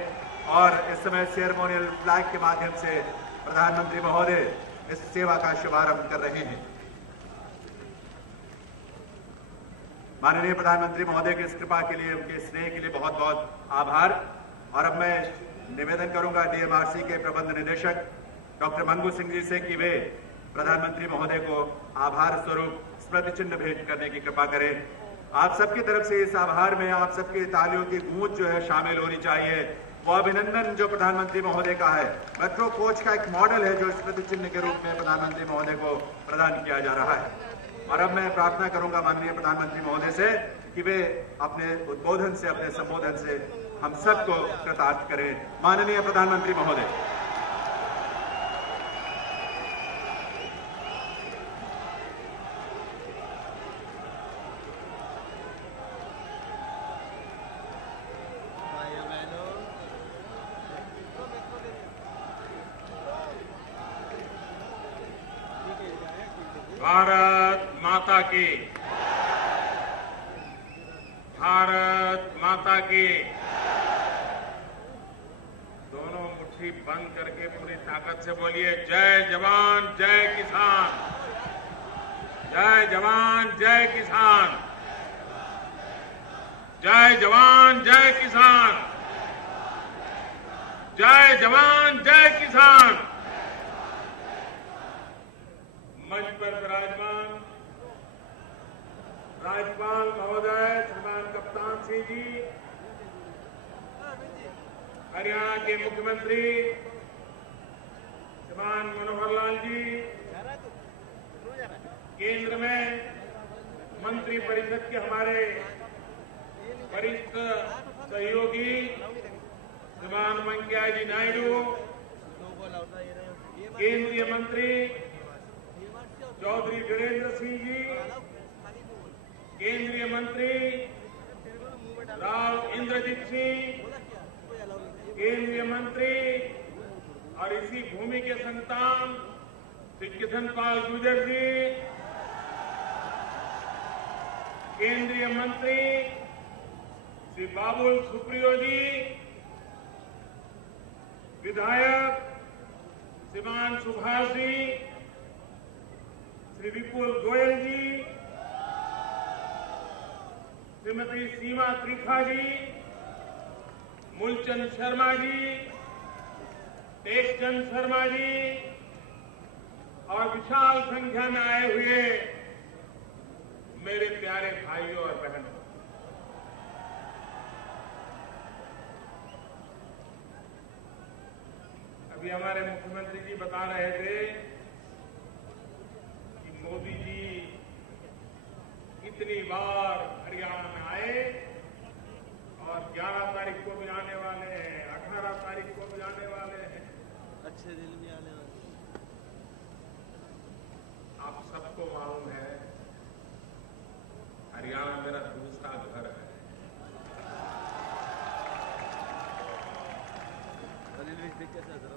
और इस समय सेरेमोनियल फ्लैग के माध्यम से प्रधानमंत्री महोदय इस सेवा का शुभारंभ कर रहे हैं। माननीय प्रधानमंत्री महोदय की इस कृपा के लिए, उनके स्नेह के लिए बहुत बहुत आभार। और अब मैं निवेदन करूंगा डीएमआरसी के प्रबंध निदेशक डॉक्टर मंगू सिंह जी से कि वे प्रधानमंत्री महोदय को आभार स्वरूप स्मृति चिन्ह भेंट करने की कृपा करें। आप सबकी तरफ से इस आभार में आप सबकी तालियों की गूंज जो है शामिल होनी चाहिए। वो अभिनंदन जो प्रधानमंत्री महोदय का है, मेट्रो कोच का एक मॉडल है जो स्मृति चिन्ह के रूप में प्रधानमंत्री महोदय को प्रदान किया जा रहा है। और अब मैं प्रार्थना करूंगा माननीय प्रधानमंत्री महोदय से कि वे अपने उद्बोधन से, अपने संबोधन से हम सबको कृतार्थ करें। माननीय प्रधानमंत्री महोदय। भारत माता की, भारत माता की। दोनों मुट्ठी बंद करके पूरी ताकत से बोलिए, जय जवान जय किसान। जय जवान जय किसान, जय जवान जय किसान, जय जवान जय किसान। मंच पर विराजमान राज्यपाल महोदय श्रीमान कप्तान सिंह जी, हरियाणा के मुख्यमंत्री श्रीमान मनोहर लाल जी, केंद्र में मंत्री परिषद के हमारे वरिष्ठ सहयोगी श्रीमान वेंकैया जी नायडू, केंद्रीय मंत्री चौधरी वीरेंद्र सिंह जी, केंद्रीय मंत्री राव इंद्रजीत सिंह, केंद्रीय मंत्री और इसी भूमि के संतान श्री किशन पाल गुर्जर जी, केंद्रीय मंत्री श्री बाबुल सुप्रियो जी, विधायक श्रीमान सुभाष जी, श्री विपुल गोयल जी, श्रीमती सीमा त्रिखा जी, मूलचंद शर्मा जी, टेकचंद शर्मा जी और विशाल संख्या में आए हुए मेरे प्यारे भाइयों और बहनों, अभी हमारे मुख्यमंत्री जी बता रहे थे कि मोदी जी कितनी बार हरियाणा में आए और 11 तारीख को भी आने वाले हैं, 18 तारीख को भी आने वाले हैं, अच्छे दिन भी आने वाले। आप सबको मालूम है हरियाणा मेरा दूसरा घर है।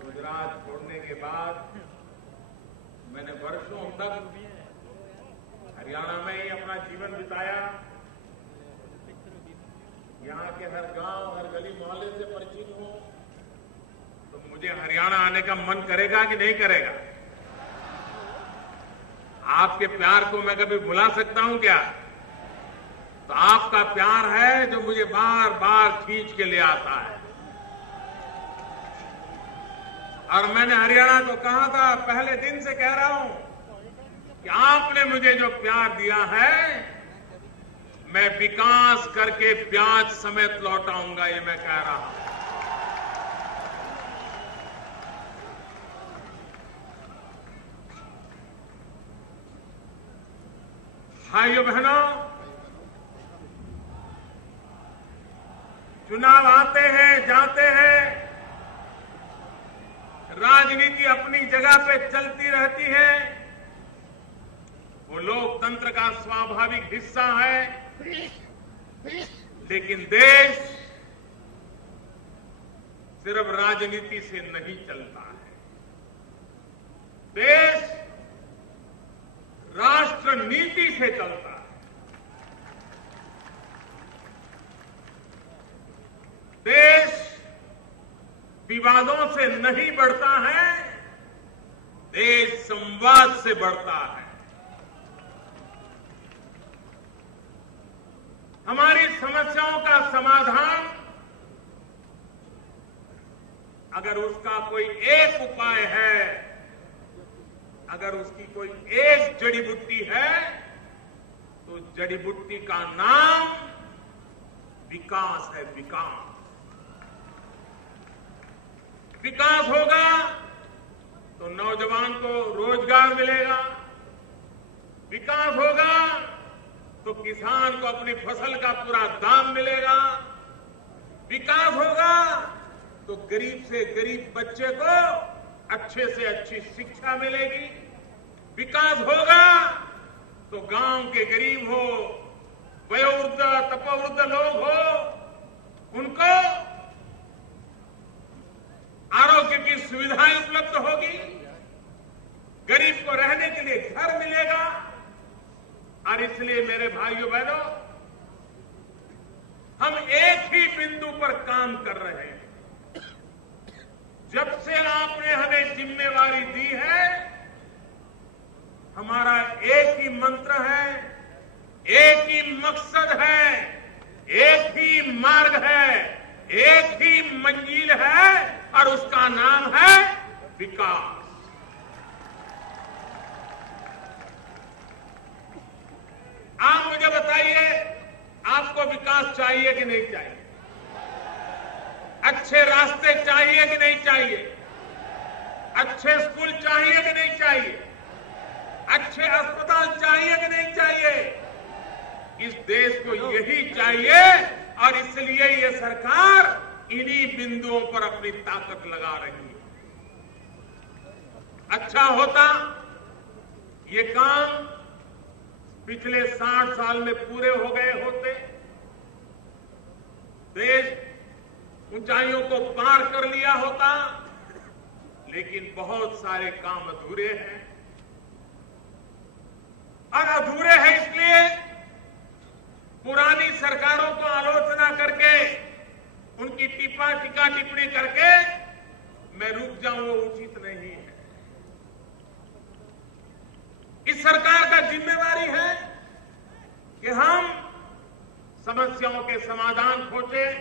गुजरात छोड़ने के बाद मैंने वर्षों तक हरियाणा में ही अपना जीवन बिताया। यहाँ के हर गांव, हर गली मोहल्ले से परिचित हूं, तो मुझे हरियाणा आने का मन करेगा कि नहीं करेगा? आपके प्यार को मैं कभी भुला सकता हूं क्या? तो आपका प्यार है जो मुझे बार बार खींच के ले आता है। और मैंने हरियाणा को कहा था, पहले दिन से कह रहा हूं कि आपने मुझे जो प्यार दिया है मैं विकास करके ब्याज समेत लौटाऊंगा, ये मैं कह रहा हूं। भाइयों बहनों, चुनाव आते हैं जाते हैं, राजनीति अपनी जगह पे चलती रहती है, वो लोकतंत्र का स्वाभाविक हिस्सा है। लेकिन देश सिर्फ राजनीति से नहीं चलता है। देश राष्ट्र नीति से चलता है। देश विवादों से नहीं बढ़ता है, देश संवाद से बढ़ता है। हमारी समस्याओं का समाधान अगर उसका कोई एक उपाय है, अगर उसकी कोई एक जड़ी बूटी है, तो जड़ी बूटी का नाम विकास है। विकास विकास होगा तो नौजवान को रोजगार मिलेगा, विकास होगा तो किसान को अपनी फसल का पूरा दाम मिलेगा, विकास होगा तो गरीब से गरीब बच्चे को अच्छे से अच्छी शिक्षा मिलेगी, विकास होगा तो गांव के गरीब हो, वयोवृद्ध तपोवृद्ध लोग हो, उनको आरोग्य की सुविधाएं उपलब्ध होगी, गरीब को रहने के लिए घर मिलेगा। और इसलिए मेरे भाइयों बहनों, हम एक ही बिंदु पर काम कर रहे हैं। जब से आपने हमें जिम्मेवारी दी है, हमारा एक ही मंत्र है, एक ही मकसद है, एक ही मार्ग है, एक ही मंजिल है और उसका नाम है विकास। आप मुझे बताइए, आपको विकास चाहिए कि नहीं चाहिए? अच्छे रास्ते चाहिए कि नहीं चाहिए? अच्छे स्कूल चाहिए कि नहीं चाहिए? अच्छे अस्पताल चाहिए कि नहीं चाहिए? इस देश को यही चाहिए और इसलिए ये सरकार इन्हीं बिंदुओं पर अपनी ताकत लगा रही है। अच्छा होता ये काम पिछले 60 साल में पूरे हो गए होते, देश ऊंचाइयों को पार कर लिया होता, लेकिन बहुत सारे काम अधूरे हैं। और अधूरे हैं इसलिए पुरानी सरकारों को आलोचना करके, उनकी टीका टिप्पणी करके मैं रुक जाऊं, वो उचित नहीं है। इस सरकार का जिम्मेवारी है कि हम समस्याओं के समाधान खोजें,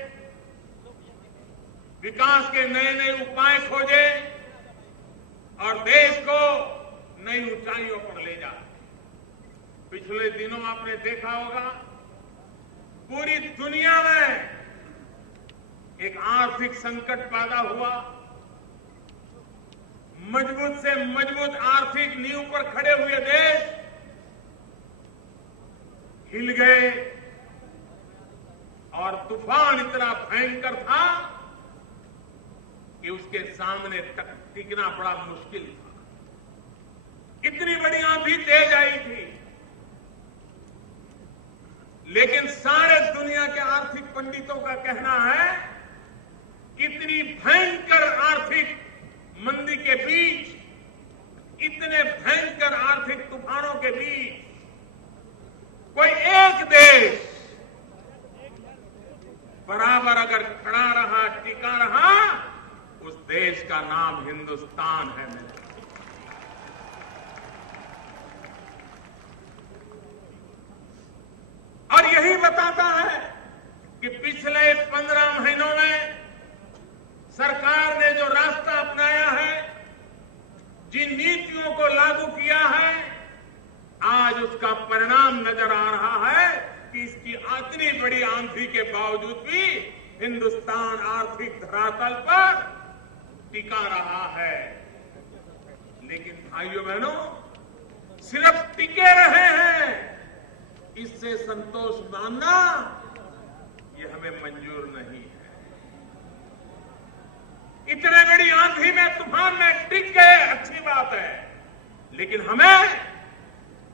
विकास के नए नए उपाय खोजें और देश को नई ऊंचाइयों पर ले जाए। पिछले दिनों आपने देखा होगा पूरी दुनिया में एक आर्थिक संकट पैदा हुआ। मजबूत से मजबूत आर्थिक नींव पर खड़े हुए देश हिल गए और तूफान इतना भयंकर था कि उसके सामने तक टिकना बड़ा मुश्किल था। इतनी बड़ी आंधी तेज आई थी, लेकिन सारे दुनिया के आर्थिक पंडितों का कहना है इतनी भयंकर आर्थिक मंदी के बीच, इतने भयंकर आर्थिक तूफानों के बीच कोई एक देश बराबर अगर खड़ा रहा, टिका रहा, उस देश का नाम हिंदुस्तान है। और यही बताता है कि पिछले 15 महीनों में सरकार ने जो रास्ता अपनाया है, जिन नीतियों को लागू किया है, आज उसका परिणाम नजर आ रहा है कि इसकी इतनी बड़ी आंधी के बावजूद भी हिंदुस्तान आर्थिक धरातल पर टिका रहा है। लेकिन भाइयों बहनों, सिर्फ टिके रहे हैं, इससे संतोष मानना ये हमें मंजूर नहीं है। इतने बड़ी आंधी में, तूफान में टिक गए, अच्छी बात है, लेकिन हमें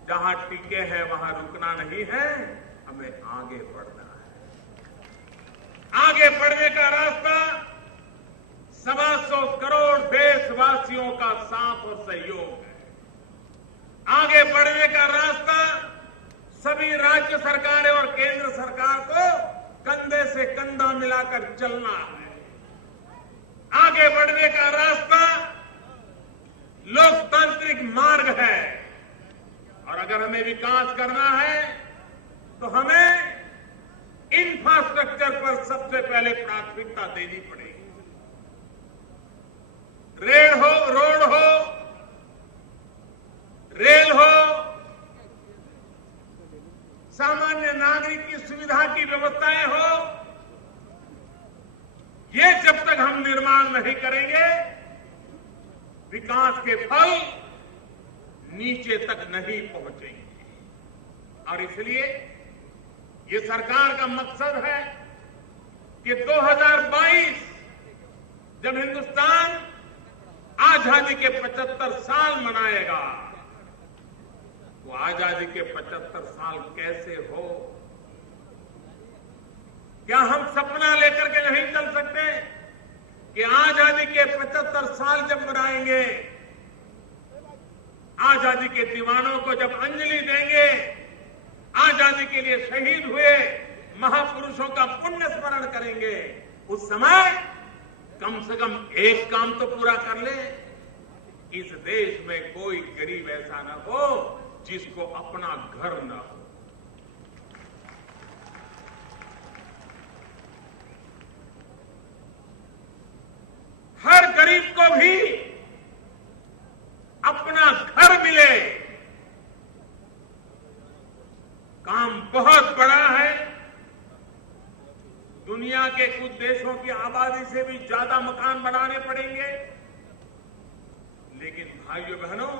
जहां टिके हैं वहां रुकना नहीं है, हमें आगे बढ़ना है। आगे बढ़ने का रास्ता 125 करोड़ देशवासियों का साथ और सहयोग है। आगे बढ़ने का रास्ता सभी राज्य सरकारें और केंद्र सरकार को कंधे से कंधा मिलाकर चलना है। आगे बढ़ने का रास्ता लोकतांत्रिक मार्ग है और अगर हमें विकास करना है तो हमें इंफ्रास्ट्रक्चर पर सबसे पहले प्राथमिकता देनी पड़ेगी। रोड हो, रेल हो, सामान्य नागरिक की सुविधा की व्यवस्थाएं हो, ये जब तक हम निर्माण नहीं करेंगे, विकास के फल नीचे तक नहीं पहुंचेंगे। और इसलिए ये सरकार का मकसद है कि 2022 जब हिंदुस्तान आजादी के 75 साल मनाएगा, तो आजादी के 75 साल कैसे हो? क्या हम सपना लेकर के नहीं चल सकते कि आजादी के 75 साल जब मनाएंगे, आजादी के दीवानों को जब अंजलि देंगे, आजादी के लिए शहीद हुए महापुरुषों का पुण्य स्मरण करेंगे, उस समय कम से कम एक काम तो पूरा कर ले। इस देश में कोई गरीब ऐसा न हो जिसको अपना घर न हो। हर गरीब को भी अपना घर मिले। काम बहुत बड़ा है। दुनिया के कुछ देशों की आबादी से भी ज्यादा मकान बनाने पड़ेंगे, लेकिन भाइयों बहनों,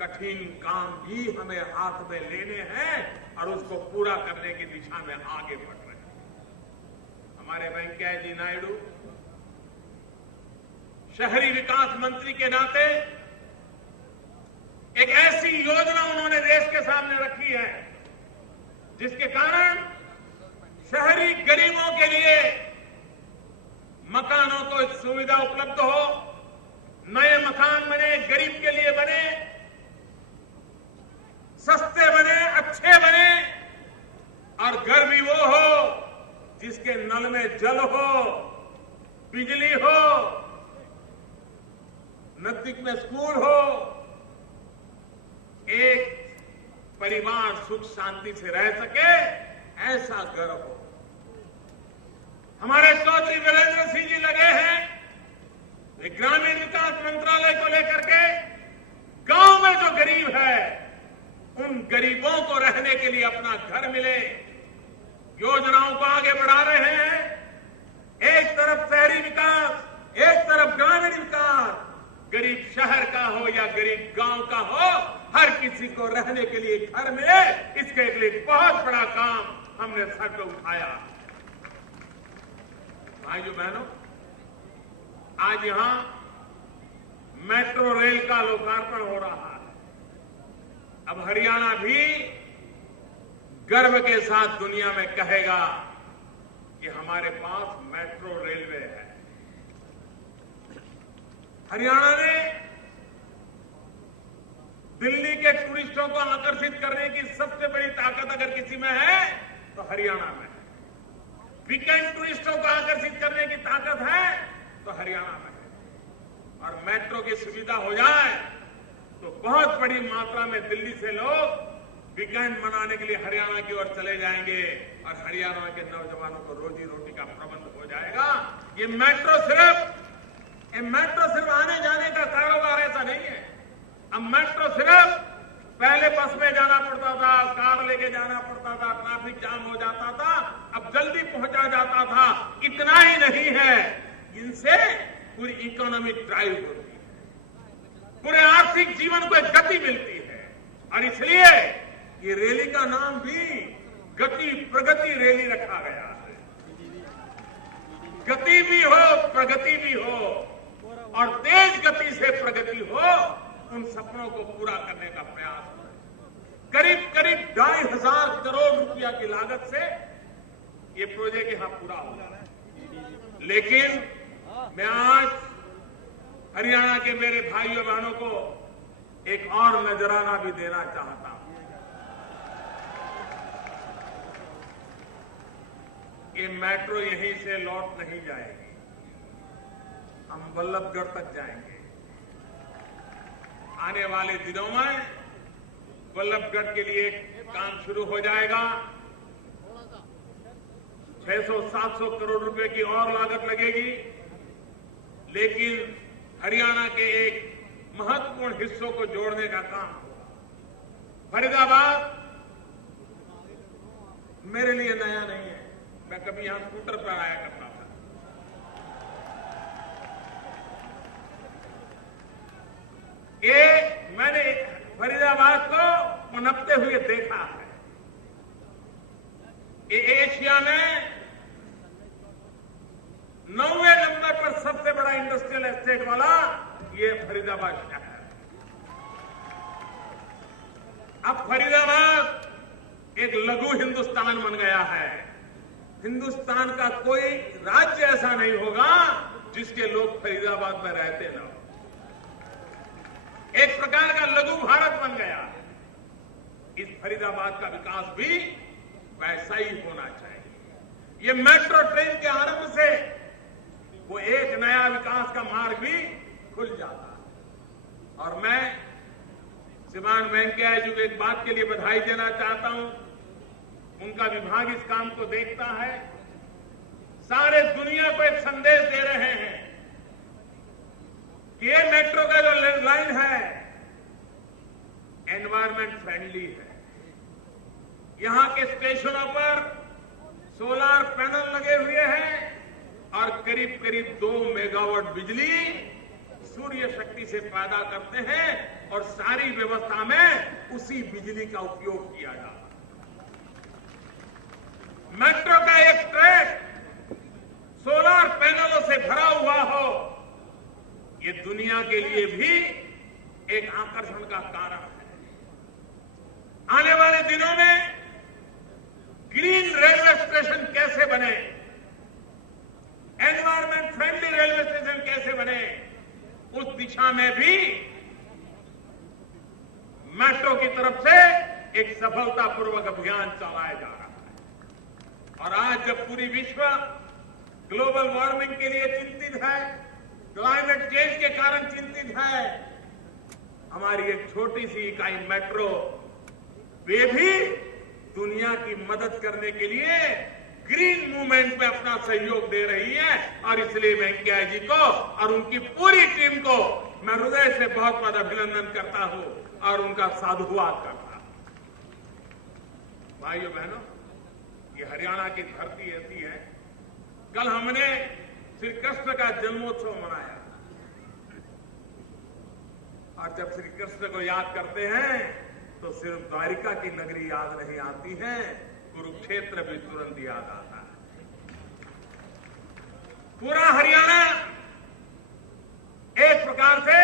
कठिन काम भी हमें हाथ में लेने हैं और उसको पूरा करने की दिशा में आगे बढ़ रहे हैं। हमारे वेंकैया जी नायडू शहरी विकास मंत्री के नाते एक ऐसी योजना उन्होंने देश के सामने रखी है जिसके कारण शहरी गरीबों के लिए मकानों को सुविधा उपलब्ध हो, नए मकान बने, गरीब के लिए बने, सस्ते बने, अच्छे बने, और घर भी वो हो जिसके नल में जल हो, बिजली हो, नजदीक में स्कूल हो, एक परिवार सुख शांति से रह सके, ऐसा घर हो। हमारे चौधरी वीरेंद्र सिंह जी लगे हैं ग्रामीण विकास मंत्रालय को लेकर के गांव में जो गरीब है उन गरीबों को रहने के लिए अपना घर मिले, योजनाओं को आगे बढ़ा रहे हैं। एक तरफ शहरी विकास, एक तरफ ग्रामीण विकास, गरीब शहर का हो या गरीब गांव का हो, हर किसी को रहने के लिए घर मिले, इसके लिए बहुत बड़ा काम हमने सर पे उठाया। भाइयों बहनों, आज यहां मेट्रो रेल का लोकार्पण हो रहा है। अब हरियाणा भी गर्व के साथ दुनिया में कहेगा कि हमारे पास मेट्रो रेलवे है। हरियाणा ने दिल्ली के टूरिस्टों को आकर्षित करने की सबसे बड़ी ताकत अगर किसी में है तो हरियाणा में है। वीकेंड टूरिस्टों को आकर्षित करने की ताकत है तो हरियाणा में है। और मेट्रो की सुविधा हो जाए तो बहुत बड़ी मात्रा में दिल्ली से लोग वीकेंड मनाने के लिए हरियाणा की ओर चले जाएंगे और हरियाणा के नौजवानों को रोजी रोटी का प्रबंध हो जाएगा। ये मेट्रो सिर्फ आने जाने का कारोबार ऐसा नहीं है। अब मेट्रो सिर्फ पहले बस में जाना पड़ता था, कार लेके जाना पड़ता था, ट्रैफिक जाम हो जाता था, अब जल्दी पहुंचा जाता था। इतना ही नहीं है, इनसे पूरी इकोनॉमी ड्राइव होती है, पूरे आर्थिक जीवन को एक गति मिलती है। और इसलिए ये रैली का नाम भी गति प्रगति रैली रखा गया है। गति भी हो, प्रगति भी हो, और तेज गति से प्रगति हो, उन सपनों को पूरा करने का प्रयास है। करीब 2,500 करोड़ रुपया की लागत से ये प्रोजेक्ट यहां पूरा होगा। लेकिन मैं आज हरियाणा के मेरे भाइयों बहनों को एक और नजराना भी देना चाहता हूं। ये मेट्रो यहीं से लौट नहीं जाएगी, हम वल्लभगढ़ तक जाएंगे। आने वाले दिनों में वल्लभगढ़ के लिए काम शुरू हो जाएगा। 600-700 करोड़ रुपए की और लागत लगेगी, लेकिन हरियाणा के एक महत्वपूर्ण हिस्सों को जोड़ने का काम होगा। फरीदाबाद मेरे लिए नया नहीं है, मैं कभी यहां स्कूटर पर आया करता था। ये मैंने फरीदाबाद को पनपते हुए देखा है। ये एशिया में 9वें नंबर पर सबसे बड़ा इंडस्ट्रियल एस्टेट वाला ये फरीदाबाद शहर है। अब फरीदाबाद एक लघु हिंदुस्तान बन गया है। हिंदुस्तान का कोई राज्य ऐसा नहीं होगा जिसके लोग फरीदाबाद में रहते ना हो। एक प्रकार का लघु भारत बन गया। इस फरीदाबाद का विकास भी वैसा ही होना चाहिए। ये मेट्रो ट्रेन के आरंभ से वो एक नया विकास का मार्ग भी खुल जाता है। और मैं श्रीमान वेंकैया जी को एक बात के लिए बधाई देना चाहता हूं। उनका विभाग इस काम को देखता है, सारे दुनिया को एक संदेश दे रहे हैं कि ये मेट्रो का जो लाइन है एनवायरमेंट फ्रेंडली है। यहां के स्टेशनों पर सोलर पैनल लगे हुए हैं और करीब करीब 2 मेगावाट बिजली सूर्य शक्ति से पैदा करते हैं और सारी व्यवस्था में उसी बिजली का उपयोग किया जाता है। मेट्रो का एक ट्रैक सोलर पैनलों से भरा हुआ हो, ये दुनिया के लिए भी एक आकर्षण का कारण है। आने वाले दिनों में ग्रीन रेलवे स्टेशन कैसे बने, एनवायरमेंट फ्रेंडली रेलवे स्टेशन कैसे बने, उस दिशा में भी मेट्रो की तरफ से एक सफलतापूर्वक अभियान चलाया जा रहा है। और आज जब पूरी विश्व ग्लोबल वार्मिंग के लिए चिंतित है, क्लाइमेट चेंज के कारण चिंतित है, हमारी एक छोटी सी इकाई मेट्रो वे भी दुनिया की मदद करने के लिए ग्रीन मूवमेंट में अपना सहयोग दे रही है। और इसलिए वेंकैया जी को और उनकी पूरी टीम को मैं हृदय से बहुत बहुत अभिनंदन करता हूं और उनका साधुवाद करता हूं। भाइयों बहनों, ये हरियाणा की धरती ऐसी है। कल हमने श्री कृष्ण का जन्मोत्सव मनाया और जब श्री कृष्ण को याद करते हैं तो सिर्फ द्वारिका की नगरी याद नहीं आती है, कुरुक्षेत्र भी तुरंत याद आता है। पूरा हरियाणा एक प्रकार से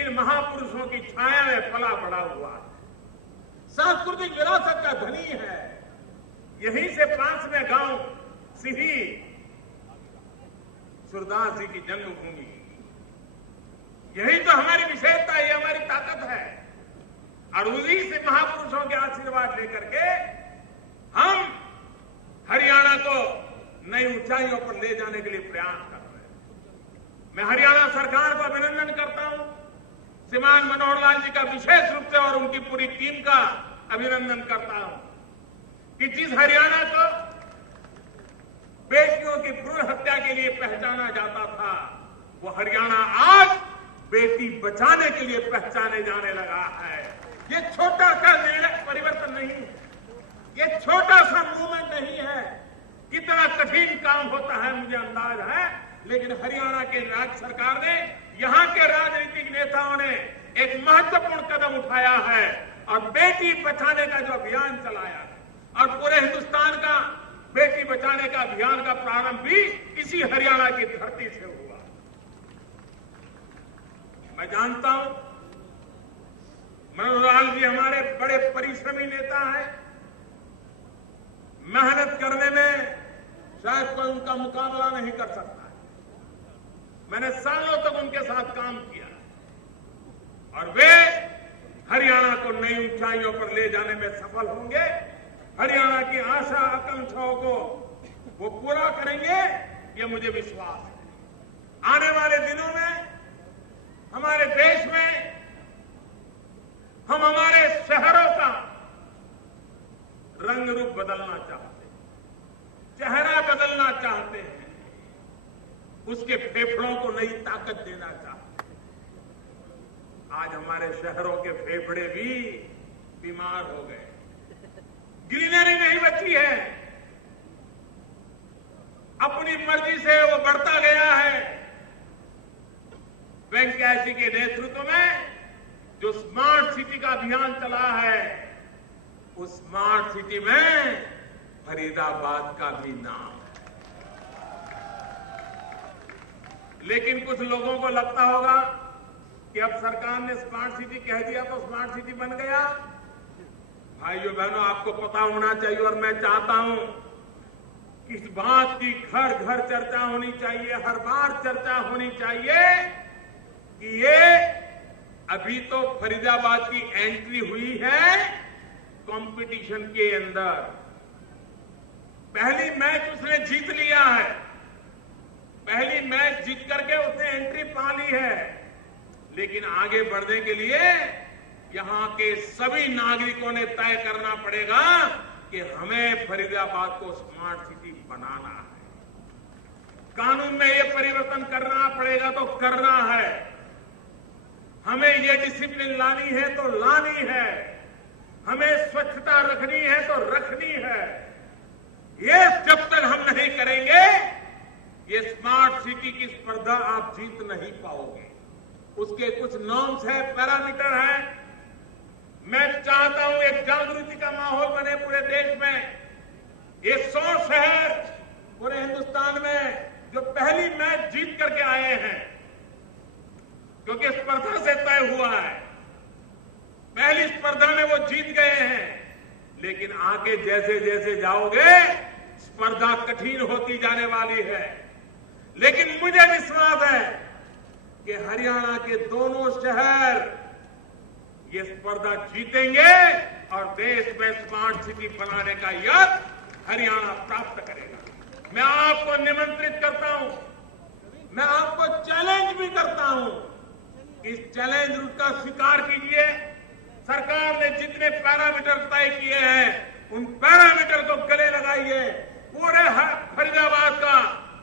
इन महापुरुषों की छाया में पला बड़ा हुआ है, सांस्कृतिक विरासत का धनी है। यहीं से पास में गांव सिही सूरदास जी की जन्मभूमि, यही तो हमारी विशेषता है, हमारी ताकत है। और उन्हीं से महापुरुषों के आशीर्वाद लेकर के हम हरियाणा को नई ऊंचाइयों पर ले जाने के लिए प्रयास कर रहे हैं। मैं हरियाणा सरकार को अभिनंदन करता हूं, श्रीमान मनोहर लाल जी का विशेष रूप से और उनकी पूरी टीम का अभिनंदन करता हूं कि जिस हरियाणा को बेटियों की भ्रूण हत्या के लिए पहचाना जाता था, वो हरियाणा आज बेटी बचाने के लिए पहचाने जाने लगा है। ये छोटा सा निर्णय परिवर्तन नहीं है, ये छोटा सा मूवमेंट नहीं है। कितना कठिन काम होता है मुझे अंदाज है, लेकिन हरियाणा के राज्य सरकार ने, यहां के राजनीतिक नेताओं ने एक महत्वपूर्ण कदम उठाया है और बेटी बचाने का जो अभियान चलाया है, और पूरे हिंदुस्तान का बेटी बचाने का अभियान का प्रारंभ भी इसी हरियाणा की धरती से हुआ। मैं जानता हूं मनोहर लाल जी हमारे बड़े परिश्रमी नेता हैं, मेहनत करने में शायद कोई उनका मुकाबला नहीं कर सकता है। मैंने सालों तक उनके साथ काम किया और वे हरियाणा को नई ऊंचाइयों पर ले जाने में सफल होंगे। हरियाणा की आशा आकांक्षाओं को वो पूरा करेंगे, ये मुझे विश्वास है। आने वाले दिनों में हमारे देश में हम हमारे शहरों का रंग रूप बदलना चाहते हैं, चेहरा बदलना चाहते हैं, उसके फेफड़ों को नई ताकत देना चाहते हैं। आज हमारे शहरों के फेफड़े भी बीमार हो गए, ग्रीनरी नहीं बची है, अपनी मर्जी से वो बढ़ता गया है। वेंकैया जी के नेतृत्व में जो स्मार्ट सिटी का अभियान चला है, उस स्मार्ट सिटी में फरीदाबाद का भी नाम है। लेकिन कुछ लोगों को लगता होगा कि अब सरकार ने स्मार्ट सिटी कह दिया तो स्मार्ट सिटी बन गया। भाइयों बहनों, आपको पता होना चाहिए और मैं चाहता हूं कि इस बात की घर घर चर्चा होनी चाहिए, हर बार चर्चा होनी चाहिए कि ये अभी तो फरीदाबाद की एंट्री हुई है कंपटीशन के अंदर। पहली मैच उसने जीत लिया है, पहली मैच जीत करके उसने एंट्री पा ली है। लेकिन आगे बढ़ने के लिए यहां के सभी नागरिकों ने तय करना पड़ेगा कि हमें फरीदाबाद को स्मार्ट सिटी बनाना है। कानून में ये परिवर्तन करना पड़ेगा तो करना है। हमें ये डिसिप्लिन लानी है तो लानी है। हमें स्वच्छता रखनी है तो रखनी है। ये जब तक हम नहीं करेंगे, ये स्मार्ट सिटी की स्पर्धा आप जीत नहीं पाओगे। उसके कुछ नॉर्म्स है, पैरामीटर है। मैं चाहता हूं एक जागृति का माहौल बने पूरे देश में। ये 100 शहर पूरे हिंदुस्तान में जो पहली मैच जीत करके आए हैं, क्योंकि स्पर्धा से तय हुआ है, पहली स्पर्धा में वो जीत गए हैं। लेकिन आगे जैसे जैसे जाओगे स्पर्धा कठिन होती जाने वाली है। लेकिन मुझे विश्वास है कि हरियाणा के दोनों शहर ये स्पर्धा जीतेंगे और देश में स्मार्ट सिटी बनाने का यश हरियाणा प्राप्त करेगा। मैं आपको निमंत्रित करता हूं, मैं आपको चैलेंज भी करता हूं। इस चैलेंज रूट का स्वीकार कीजिए। सरकार ने जितने पैरामीटर तय किए हैं उन पैरामीटर को गले लगाइए। पूरे फरीदाबाद का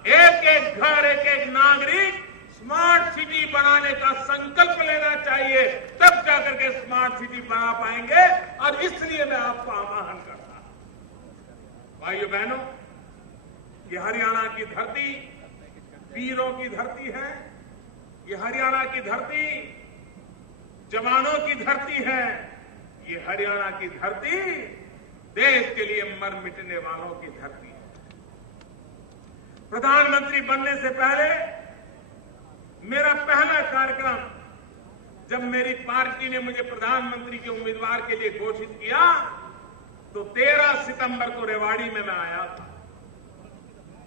एक एक घर, एक एक नागरिक स्मार्ट सिटी बनाने का संकल्प लेना चाहिए, तब जाकर के स्मार्ट सिटी बना पाएंगे। और इसलिए मैं आपको आह्वान करता हूं, भाइयों बहनों, ये हरियाणा की धरती वीरों की धरती है। ये हरियाणा की धरती जवानों की धरती है। ये हरियाणा की धरती देश के लिए मर मिटने वालों की धरती है। प्रधानमंत्री बनने से पहले मेरा पहला कार्यक्रम, जब मेरी पार्टी ने मुझे प्रधानमंत्री के उम्मीदवार के लिए घोषित किया, तो 13 सितंबर को रेवाड़ी में मैं आया था।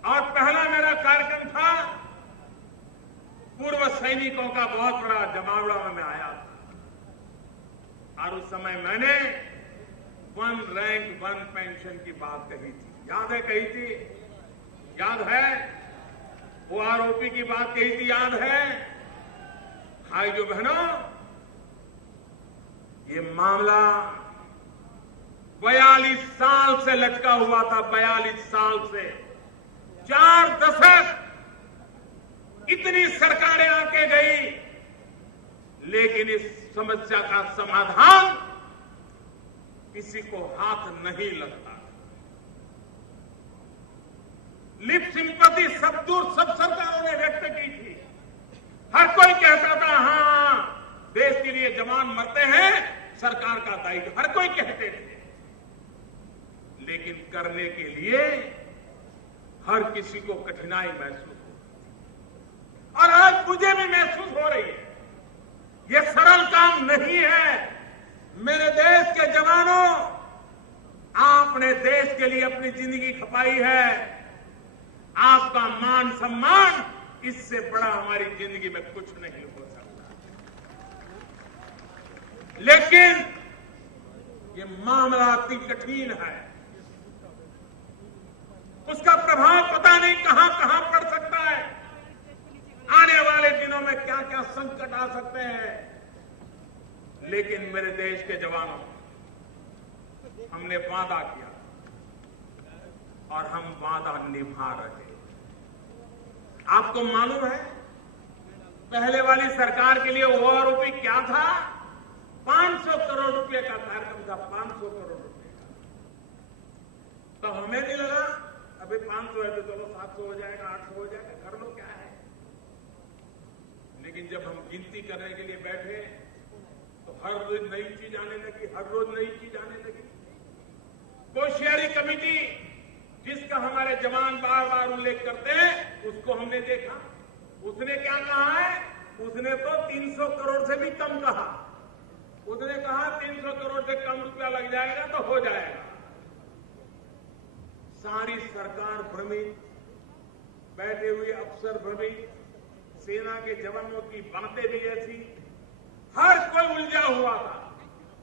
और पहला मेरा कार्यक्रम था, पूर्व सैनिकों का बहुत बड़ा जमावड़ा में मैं आया था। और उस समय मैंने 1 रैंक 1 पेंशन की बात कही थी। याद है? कही थी, याद है? ओआरओपी की बात कही थी, याद है? भाइयों बहनों, ये मामला 42 साल से लटका हुआ था। 42 साल से 4 दशक इतनी सरकारें आके गई, लेकिन इस समस्या का समाधान किसी को हाथ नहीं लगता। लिप सिंपैथी सब सरकारों ने व्यक्त की थी। हर कोई कहता था, हां देश के लिए जवान मरते हैं, सरकार का दायित्व, हर कोई कहते थे। लेकिन करने के लिए हर किसी को कठिनाई महसूस हो, और आज मुझे भी महसूस हो रही है। ये सरल काम नहीं है। मेरे देश के जवानों, आपने देश के लिए अपनी जिंदगी खपाई है। आपका मान सम्मान, इससे बड़ा हमारी जिंदगी में कुछ नहीं हो सकता। लेकिन ये मामला अति कठिन है। उसका प्रभाव पता नहीं कहां कहां पड़ सकता है। आने वाले दिनों में क्या क्या संकट आ सकते हैं। लेकिन मेरे देश के जवानों, हमने वादा किया और हम वादा निभा रहे। आपको मालूम है, पहले वाली सरकार के लिए ओआरओपी क्या था? 500 करोड़ रुपए का कार्यक्रम था। 500 करोड़ रुपए का। तो हमें नहीं लगा अभी 500 है तो चलो 700 हो जाएगा, 800 हो जाएगा, कर लो, क्या है। लेकिन जब हम गिनती करने के लिए बैठे तो हर रोज नई चीज आने लगी, हर रोज नई चीज आने लगी। कोश्यारी कमेटी, जिसका हमारे जवान बार बार उल्लेख करते हैं, उसको हमने देखा। उसने क्या कहा है? उसने तो 300 करोड़ से भी कम कहा। उसने कहा 300 करोड़ से कम रुपया लग जाएगा तो हो जाएगा। सारी सरकार भ्रमित, बैठे हुए अफसर भ्रमित, सेना के जवानों की बातें भी ऐसी, हर कोई उलझा हुआ था।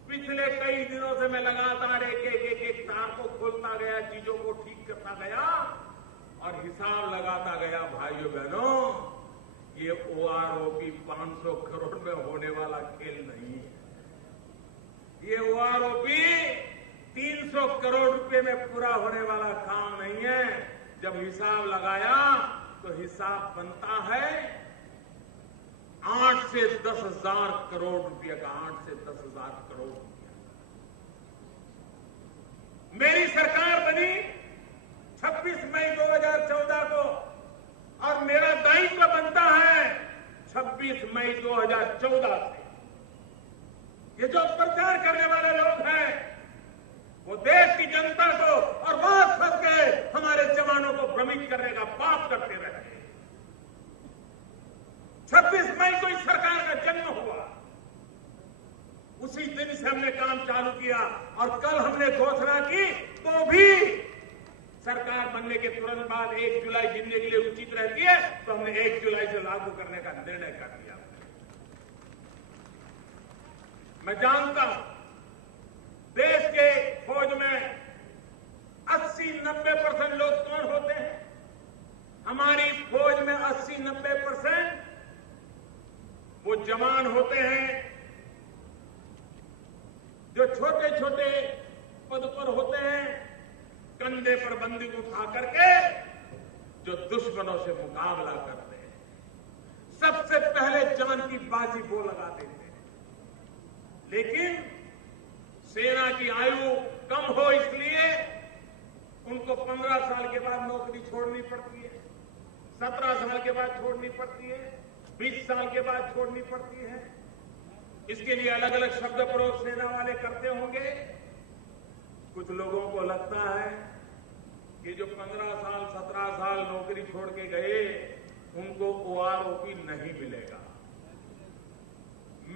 पिछले कई दिनों से मैं लगातार एक तार को खोलता गया, चीजों को ठीक करता गया और हिसाब लगाता गया। भाइयों बहनों, ये ओआरओपी 500 करोड़ में होने वाला खेल नहीं है। ये ओआरओपी 300 करोड़ रुपए में पूरा होने वाला काम नहीं है। जब हिसाब लगाया तो हिसाब बनता है 8 से 10,000 करोड़ रुपए का। 8 से 10,000 करोड़ रुपया। मेरी सरकार बनी 26 मई 2014 को और मेरा दायित्व बनता है 26 मई 2014 से। ये जो प्रचार करने वाले लोग हैं वो देश की जनता को और बात करके हमारे जवानों को भ्रमित करने का पाप करते रहे। 26 मई को इस सरकार का जन्म हुआ, उसी दिन से हमने काम चालू किया और कल हमने घोषणा की तो भी सरकार बनने के तुरंत बाद 1 जुलाई गिनने के लिए उचित रहती है, तो हमने 1 जुलाई से लागू करने का निर्णय कर लिया। मैं जानता हूं देश के फौज में 80-90% लोग कौन होते हैं। हमारी फौज में 80-90% वो जवान होते हैं जो छोटे छोटे पद पर होते हैं, कंधे पर बंदूक उठा करके जो दुश्मनों से मुकाबला करते हैं। सबसे पहले जान की बाजी वो लगा देते हैं। लेकिन सेना की आयु कम हो इसलिए उनको 15 साल के बाद नौकरी छोड़नी पड़ती है, 17 साल के बाद छोड़नी पड़ती है, 20 साल के बाद छोड़नी पड़ती है। इसके लिए अलग अलग शब्द प्रयोग सेना वाले करते होंगे। कुछ लोगों को लगता है कि जो 15 साल 17 साल नौकरी छोड़ के गए उनको ओआरओपी नहीं मिलेगा।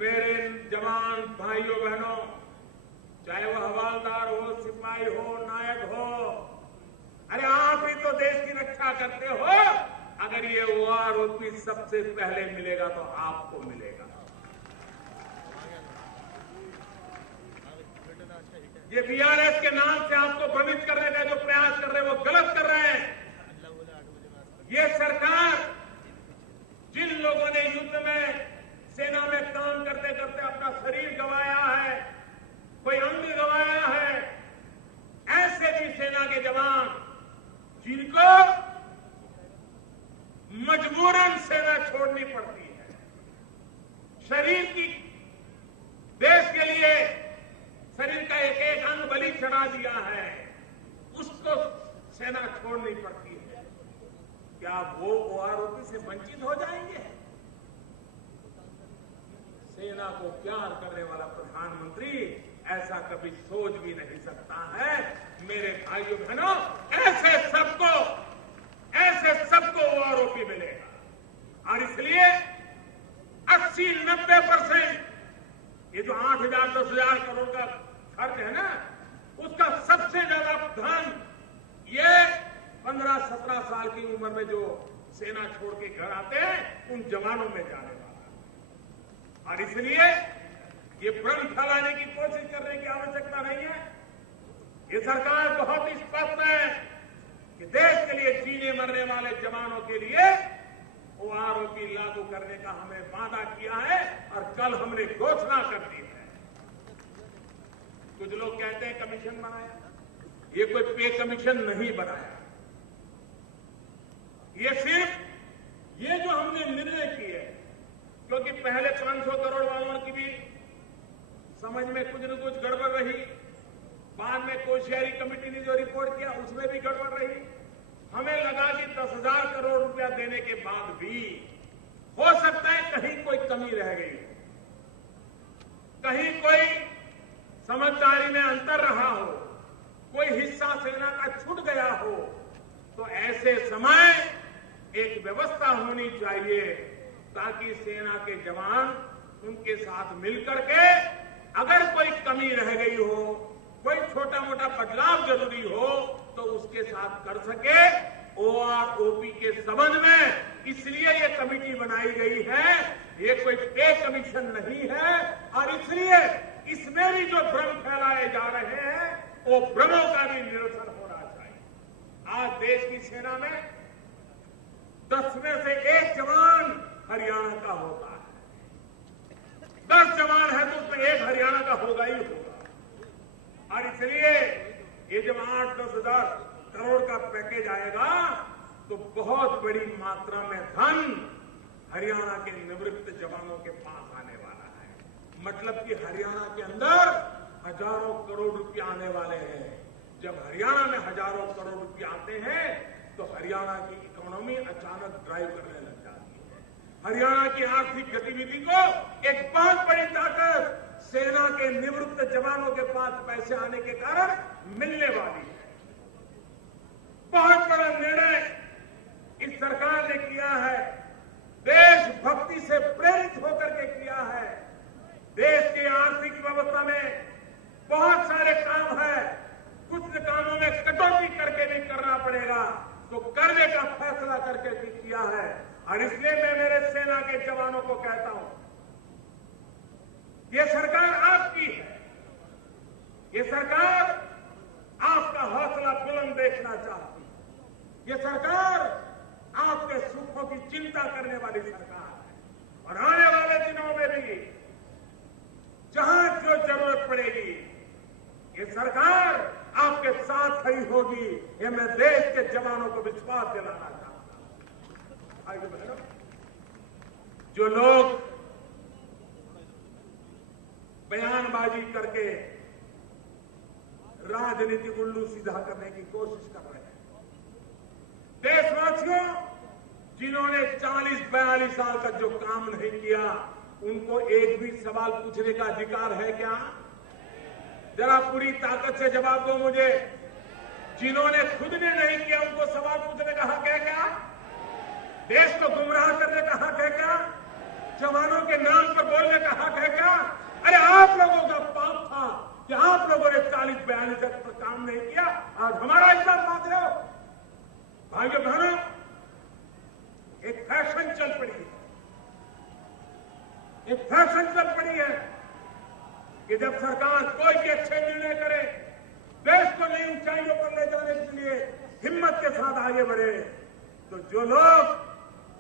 मेरे जवान भाइयों बहनों, चाहे वो हवलदार हो, सिपाही हो, नायक हो, अरे आप ही तो देश की रक्षा करते हो। अगर ये ओआरओपी सबसे पहले मिलेगा तो आपको मिलेगा। ये बीआरएस के नाम से आपको भ्रमित करने का जो प्रयास कर रहे हैं वो गलत कर रहे हैं। ये सरकार जिन लोगों ने युद्ध में सेना में काम करते करते अपना शरीर गंवाया है, कोई अंग गंवाया है, ऐसे भी सेना के जवान जिनको मजबूरन सेना छोड़नी पड़ती है, शरीर की देश के लिए शरीर का एक एक अंग बलि चढ़ा दिया है, उसको सेना छोड़नी पड़ती है। क्या वो ओआरओपी से वंचित हो जाएंगे? सेना को प्यार करने वाला प्रधानमंत्री ऐसा कभी सोच भी नहीं सकता है। मेरे भाइयों बहनों, ऐसे सबको ओआरओपी मिलेगा। और इसलिए 80-90% ये जो 8,000-10,000 करोड़ का खर्च है ना, उसका सबसे ज्यादा धन ये 15-17 साल की उम्र में जो सेना छोड़ के घर आते हैं उन जवानों में जाने वाला है। और इसलिए ये भ्रम फैलाने की कोशिश करने की आवश्यकता नहीं है। ये सरकार बहुत ही स्पष्ट है कि देश के लिए जीने मरने वाले जवानों के लिए ओआरओपी लागू करने का हमें वादा किया है और कल हमने घोषणा कर दी है। कुछ लोग कहते हैं कमीशन बनाया, ये कोई पे कमीशन नहीं बनाया। ये सिर्फ ये जो हमने निर्णय किए, क्योंकि पहले 500 करोड़ वालों की भी समझ में कुछ न कुछ गड़बड़ रही, बाद में कोशियारी कमेटी ने जो रिपोर्ट किया उसमें भी गड़बड़ रही। हमें लगा कि 10,000 करोड़ रुपया देने के बाद भी हो सकता है कहीं कोई कमी रह गई, कहीं कोई समझदारी में अंतर रहा हो, कोई हिस्सा सेना का छूट गया हो। तो ऐसे समय एक व्यवस्था होनी चाहिए ताकि सेना के जवान उनके साथ मिलकर के अगर कोई कमी रह गई हो, कोई छोटा मोटा बदलाव जरूरी हो तो उसके साथ कर सके। ओआरओपी के संबंध में इसलिए ये कमेटी बनाई गई है, ये कोई पे कमीशन नहीं है। और इसलिए इसमें भी जो भ्रम फैलाए जा रहे हैं वो भ्रमों का भी निरसन होना चाहिए। आज देश की सेना में 10 में से 1 जवान हरियाणा का होता है। 10 जवान है तो उसमें एक हरियाणा का होगा ही होगा। और इसलिए ये जब 8-10 हजार करोड़ का पैकेज आएगा तो बहुत बड़ी मात्रा में धन हरियाणा के निवृत्त जवानों के पास आने वाला है। मतलब कि हरियाणा के अंदर हजारों करोड़ रुपए आने वाले हैं। जब हरियाणा में हजारों करोड़ रुपए आते हैं तो हरियाणा की इकोनॉमी अचानक ड्राइव करने लग जाती है। हरियाणा की आर्थिक गतिविधि को एक बहुत बड़ी ताकत सेना के निवृत्त जवानों के पास पैसे आने के कारण मिलने वाली है। बहुत बड़ा निर्णय इस सरकार ने किया है, देशभक्ति से प्रेरित होकर के किया है। देश की आर्थिक व्यवस्था में बहुत सारे काम है, कुछ कामों में कटौती करके भी करना पड़ेगा, तो करने का फैसला करके भी किया है। और इसलिए मैं मेरे सेना के जवानों को कहता हूं, ये सरकार आपकी है, ये सरकार आपका हौसला बुलंद देखना चाहती है, ये सरकार आपके सुखों की चिंता करने वाली सरकार है। और आने वाले दिनों में भी जहां जो जरूरत पड़ेगी ये सरकार आपके साथ खड़ी होगी, ये मैं देश के जवानों को विश्वास दिलाना चाहता हूं। भाइयों बहनों, जो लोग बयानबाजी करके राजनीतिक उल्लू सीधा करने की कोशिश कर रहे हैं, देशवासियों जिन्होंने 40-42 साल तक जो काम नहीं किया उनको एक भी सवाल पूछने का अधिकार है क्या? जरा पूरी ताकत से जवाब दो मुझे। जिन्होंने खुद ने नहीं किया उनको सवाल पूछने का हक है क्या? देश को गुमराह करने का हक है क्या? जवानों के नाम पर बोलने का हक है क्या? अरे आप लोगों का पाप था कि आप लोगों ने 40-42 तक पर काम नहीं किया, आज हमारा हिसाब मांग रहे हो। भाइयों बहनों, एक फैशन चल पड़ी है, एक फैशन चल पड़ी है कि जब सरकार कोई भी अच्छे निर्णय करे, देश को नई ऊंचाइयों पर ले जाने के लिए हिम्मत के साथ आगे बढ़े, तो जो लोग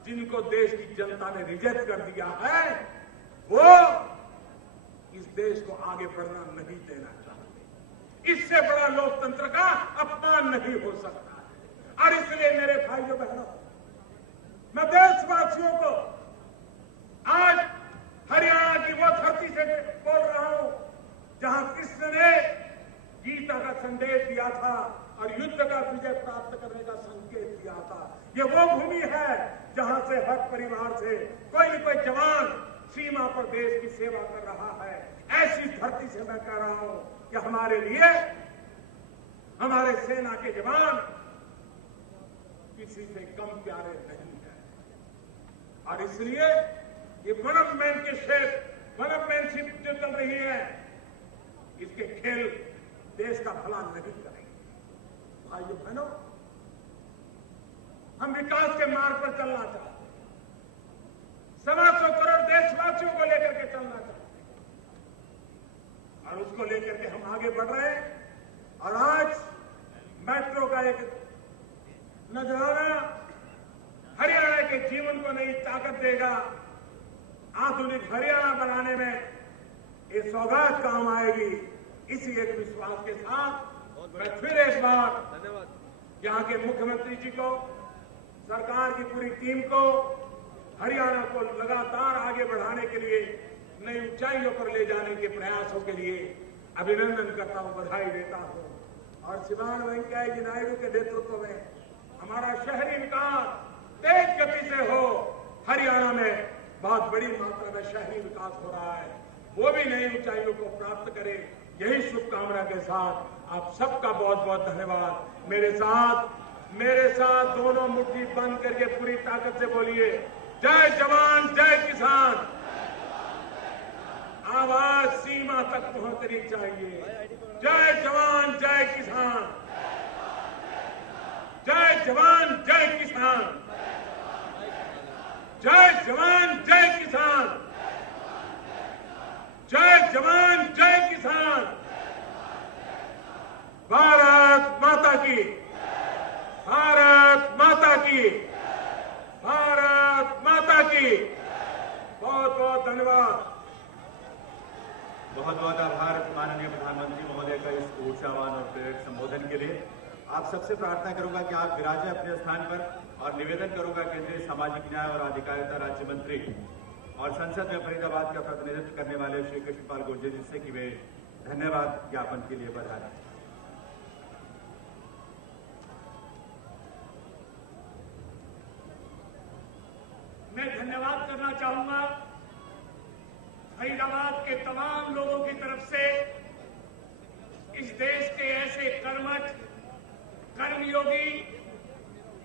जिनको देश की जनता ने रिजेक्ट कर दिया है वो इस देश को आगे बढ़ना नहीं देना चाहते। इससे बड़ा लोकतंत्र का अपमान नहीं हो सकता है। और इसलिए मेरे भाइयों बहनों, मैं देशवासियों को आज हरियाणा की वो धरती से बोल रहा हूं जहां कृष्ण ने गीता का संदेश दिया था और युद्ध का विजय प्राप्त करने का संकेत दिया था। ये वो भूमि है जहां से हर परिवार से कोई न कोई जवान सीमा पर देश की सेवा कर रहा है। ऐसी धरती से मैं कह रहा हूं कि हमारे लिए हमारे सेना के जवान किसी से कम प्यारे नहीं है। और इसलिए ये वनअपमैनशिप जो चल रही है, इसके खेल देश का भला नहीं करेंगे। भाइयों बहनों, हम विकास के मार्ग पर चलना चाहते हैं, 125 करोड़ देशवासियों को लेकर के चलना चाहते हैं और उसको लेकर के हम आगे बढ़ रहे हैं। और आज मेट्रो का एक नजराना हरियाणा के जीवन को नई ताकत देगा। आधुनिक हरियाणा बनाने में ये सौगात काम आएगी। इसी एक विश्वास के साथ मैं फिर एक बार यहाँ के मुख्यमंत्री जी को, सरकार की पूरी टीम को, हरियाणा को लगातार आगे बढ़ाने के लिए, नई ऊंचाइयों पर ले जाने के प्रयासों के लिए अभिनंदन करता हूं, बधाई देता हूं। और श्रीमान वेंकैया जी नायडू के नेतृत्व में हमारा शहरी विकास तेज गति से हो। हरियाणा में बहुत बड़ी मात्रा में शहरी विकास हो रहा है, वो भी नई ऊंचाइयों को प्राप्त करे। यही शुभकामना के साथ आप सबका बहुत बहुत धन्यवाद। मेरे साथ दोनों मुट्ठी बंद करके पूरी ताकत से बोलिए, जय जवान जय किसान। आवाज सीमा तक पहुंचनी चाहिए। जय जवान जय किसान, जय जवान जय किसान, जय जवान जय किसान, जय जवान जय किसान। भारत माता की, भारत माता की, भारत माता की। धन्यवाद। बहुत बहुत आभार माननीय प्रधानमंत्री महोदय का इस ऊर्जावान और प्रेरक संबोधन के लिए। आप सबसे प्रार्थना करूंगा कि आप विराजें अपने स्थान पर और निवेदन करूंगा केंद्रीय सामाजिक न्याय और अधिकारिता राज्य मंत्री और संसद में फरीदाबाद का प्रतिनिधित्व करने वाले श्री कृष्णपाल गुर्जर जी से कि वे धन्यवाद ज्ञापन के लिए पधारें। मैं धन्यवाद करना चाहूंगा फरीदाबाद के तमाम लोगों की तरफ से इस देश के ऐसे कर्मठ, कर्मयोगी,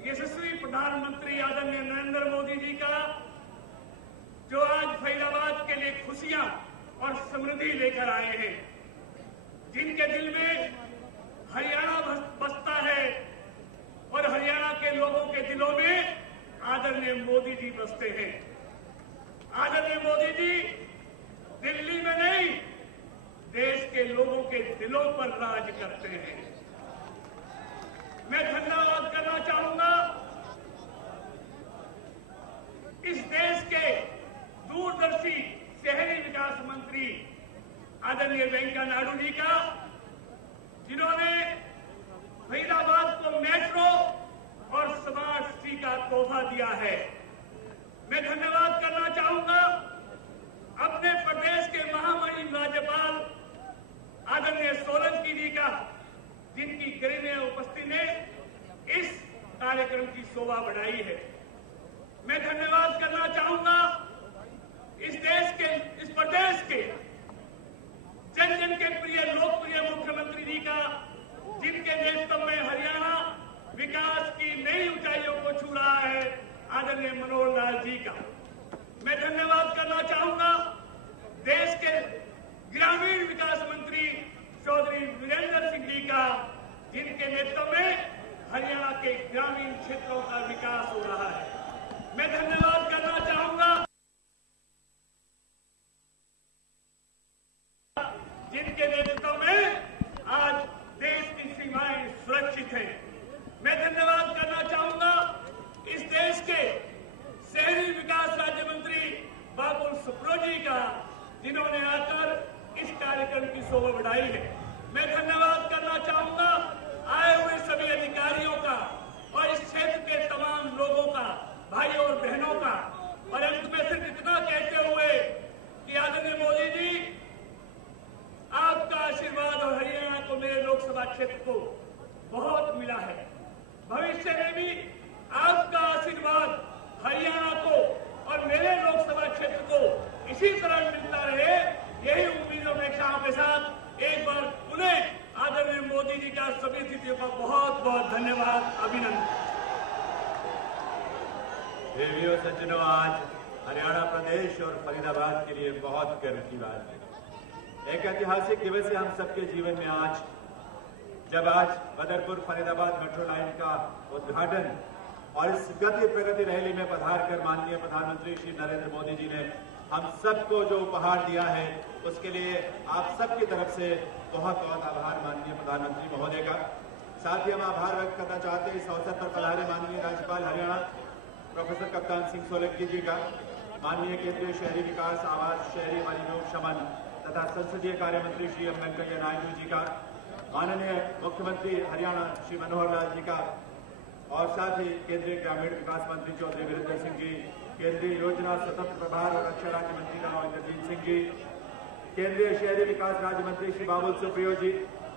यशस्वी प्रधानमंत्री आदरणीय नरेंद्र मोदी जी का, जो आज फरीदाबाद के लिए खुशियां और समृद्धि लेकर आए हैं, जिनके दिल में हरियाणा बसता है और हरियाणा के लोगों के दिलों में आदरणीय मोदी जी बसते हैं। आदरणीय मोदी जी दिल्ली में नहीं, देश के लोगों के दिलों पर राज करते हैं। मैं धन्यवाद करना चाहूंगा इस देश के दूरदर्शी शहरी विकास मंत्री आदरणीय वेंकैया नायडू जी का, जिन्होंने फरीदाबाद को मेट्रो और स्मार्ट सिटी का तोहफा दिया है। मैं धन्यवाद करना चाहूंगा अपने प्रदेश के महामहिम राज्यपाल आदरणीय सोलंकी जी का, जिनकी गरिमा उपस्थिति ने इस कार्यक्रम की शोभा बढ़ाई है। मैं धन्यवाद करना चाहूंगा इस प्रदेश के जन जन के प्रिय लोकप्रिय मुख्यमंत्री जी का, जिनके नेतृत्व में हरियाणा विकास की नई ऊंचाइयों को छू रहा है, आदरणीय मनोहर लाल जी का। मैं धन्यवाद करना चाहूंगा देश के ग्रामीण विकास मंत्री चौधरी वीरेंद्र सिंह जी का, जिनके नेतृत्व में हरियाणा के ग्रामीण क्षेत्रों का विकास हो रहा है। मैं धन्यवाद करना चाहूंगा जिनके नेतृत्व में आज देश की सीमाएं सुरक्षित हैं। मैं धन्यवाद करना चाहूंगा इस देश के शहरी विकास राज्य मंत्री बाबुल सुप्रियो जी का, जिन्होंने आकर इस कार्यक्रम की शोभा बढ़ाई है। मैं धन्यवाद करना चाहूंगा आए हुए सभी अधिकारियों का और इस क्षेत्र के तमाम लोगों का, भाइयों और बहनों का, और अंत में सिर्फ इतना कहते हुए कि आदरणीय मोदी जी, आपका आशीर्वाद और हरियाणा को, मेरे लोकसभा क्षेत्र को बहुत मिला है। भविष्य में भी आपका आशीर्वाद हरियाणा को और मेरे लोकसभा क्षेत्र को इसी तरह मिलता रहे, यही उम्मीद और अपेक्षाओं के साथ एक बार पुनः आदरणीय मोदी जी का सभी अतिथियों का बहुत बहुत धन्यवाद, अभिनंदन। देवियों सज्जनों, आज हरियाणा प्रदेश और फरीदाबाद के लिए बहुत गर्व की बात है। एक ऐतिहासिक दिवस है हम सबके जीवन में आज, जब आज बदरपुर फरीदाबाद मेट्रो लाइन का उद्घाटन और इस गति प्रगति रैली में पधार कर माननीय प्रधानमंत्री श्री नरेंद्र मोदी जी ने हम सबको जो उपहार दिया है, उसके लिए आप सबकी तरफ से बहुत बहुत आभार माननीय प्रधानमंत्री महोदय का। साथ ही हम आभार व्यक्त करना चाहते हैं इस अवसर पर पधारे माननीय राज्यपाल हरियाणा प्रोफेसर कप्तान सिंह सोलंकी जी का, माननीय केंद्रीय शहरी विकास, आवास, शहरी मलिनों शमन तथा संसदीय कार्य मंत्री श्री एम वेंकैया नायडू जी का, माननीय मुख्यमंत्री हरियाणा श्री मनोहर लाल जी का, और साथ ही केंद्रीय ग्रामीण विकास मंत्री चौधरी वीरेंद्र सिंह जी, केंद्रीय योजना स्वतंत्र प्रभार और रक्षा राज्य मंत्री राव इंद्रजीत सिंह जी, केंद्रीय शहरी विकास राज्य मंत्री श्री बाबुल सुप्रियो जी,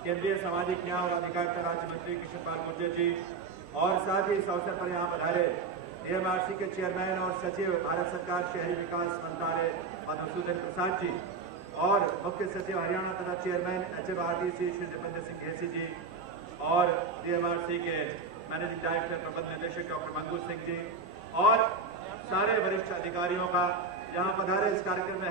केंद्रीय सामाजिक न्याय और अधिकारिता राज्य मंत्री कृष्णपाल गुर्जर जी, और साथ ही इस अवसर पर यहाँ पधारे एएमआरसी के चेयरमैन और सचिव भारत सरकार शहरी विकास मंत्रालय मधुसूदन प्रसाद जी, और मुख्य सचिव हरियाणा तथा चेयरमैन HMRDC श्री दीपेंद्र सिंह घेसी जी, और DMRC के मैनेजिंग डायरेक्टर प्रबंध निदेशक डॉक्टर मंगू सिंह जी, और सारे वरिष्ठ अधिकारियों का यहाँ पधारे इस कार्यक्रम में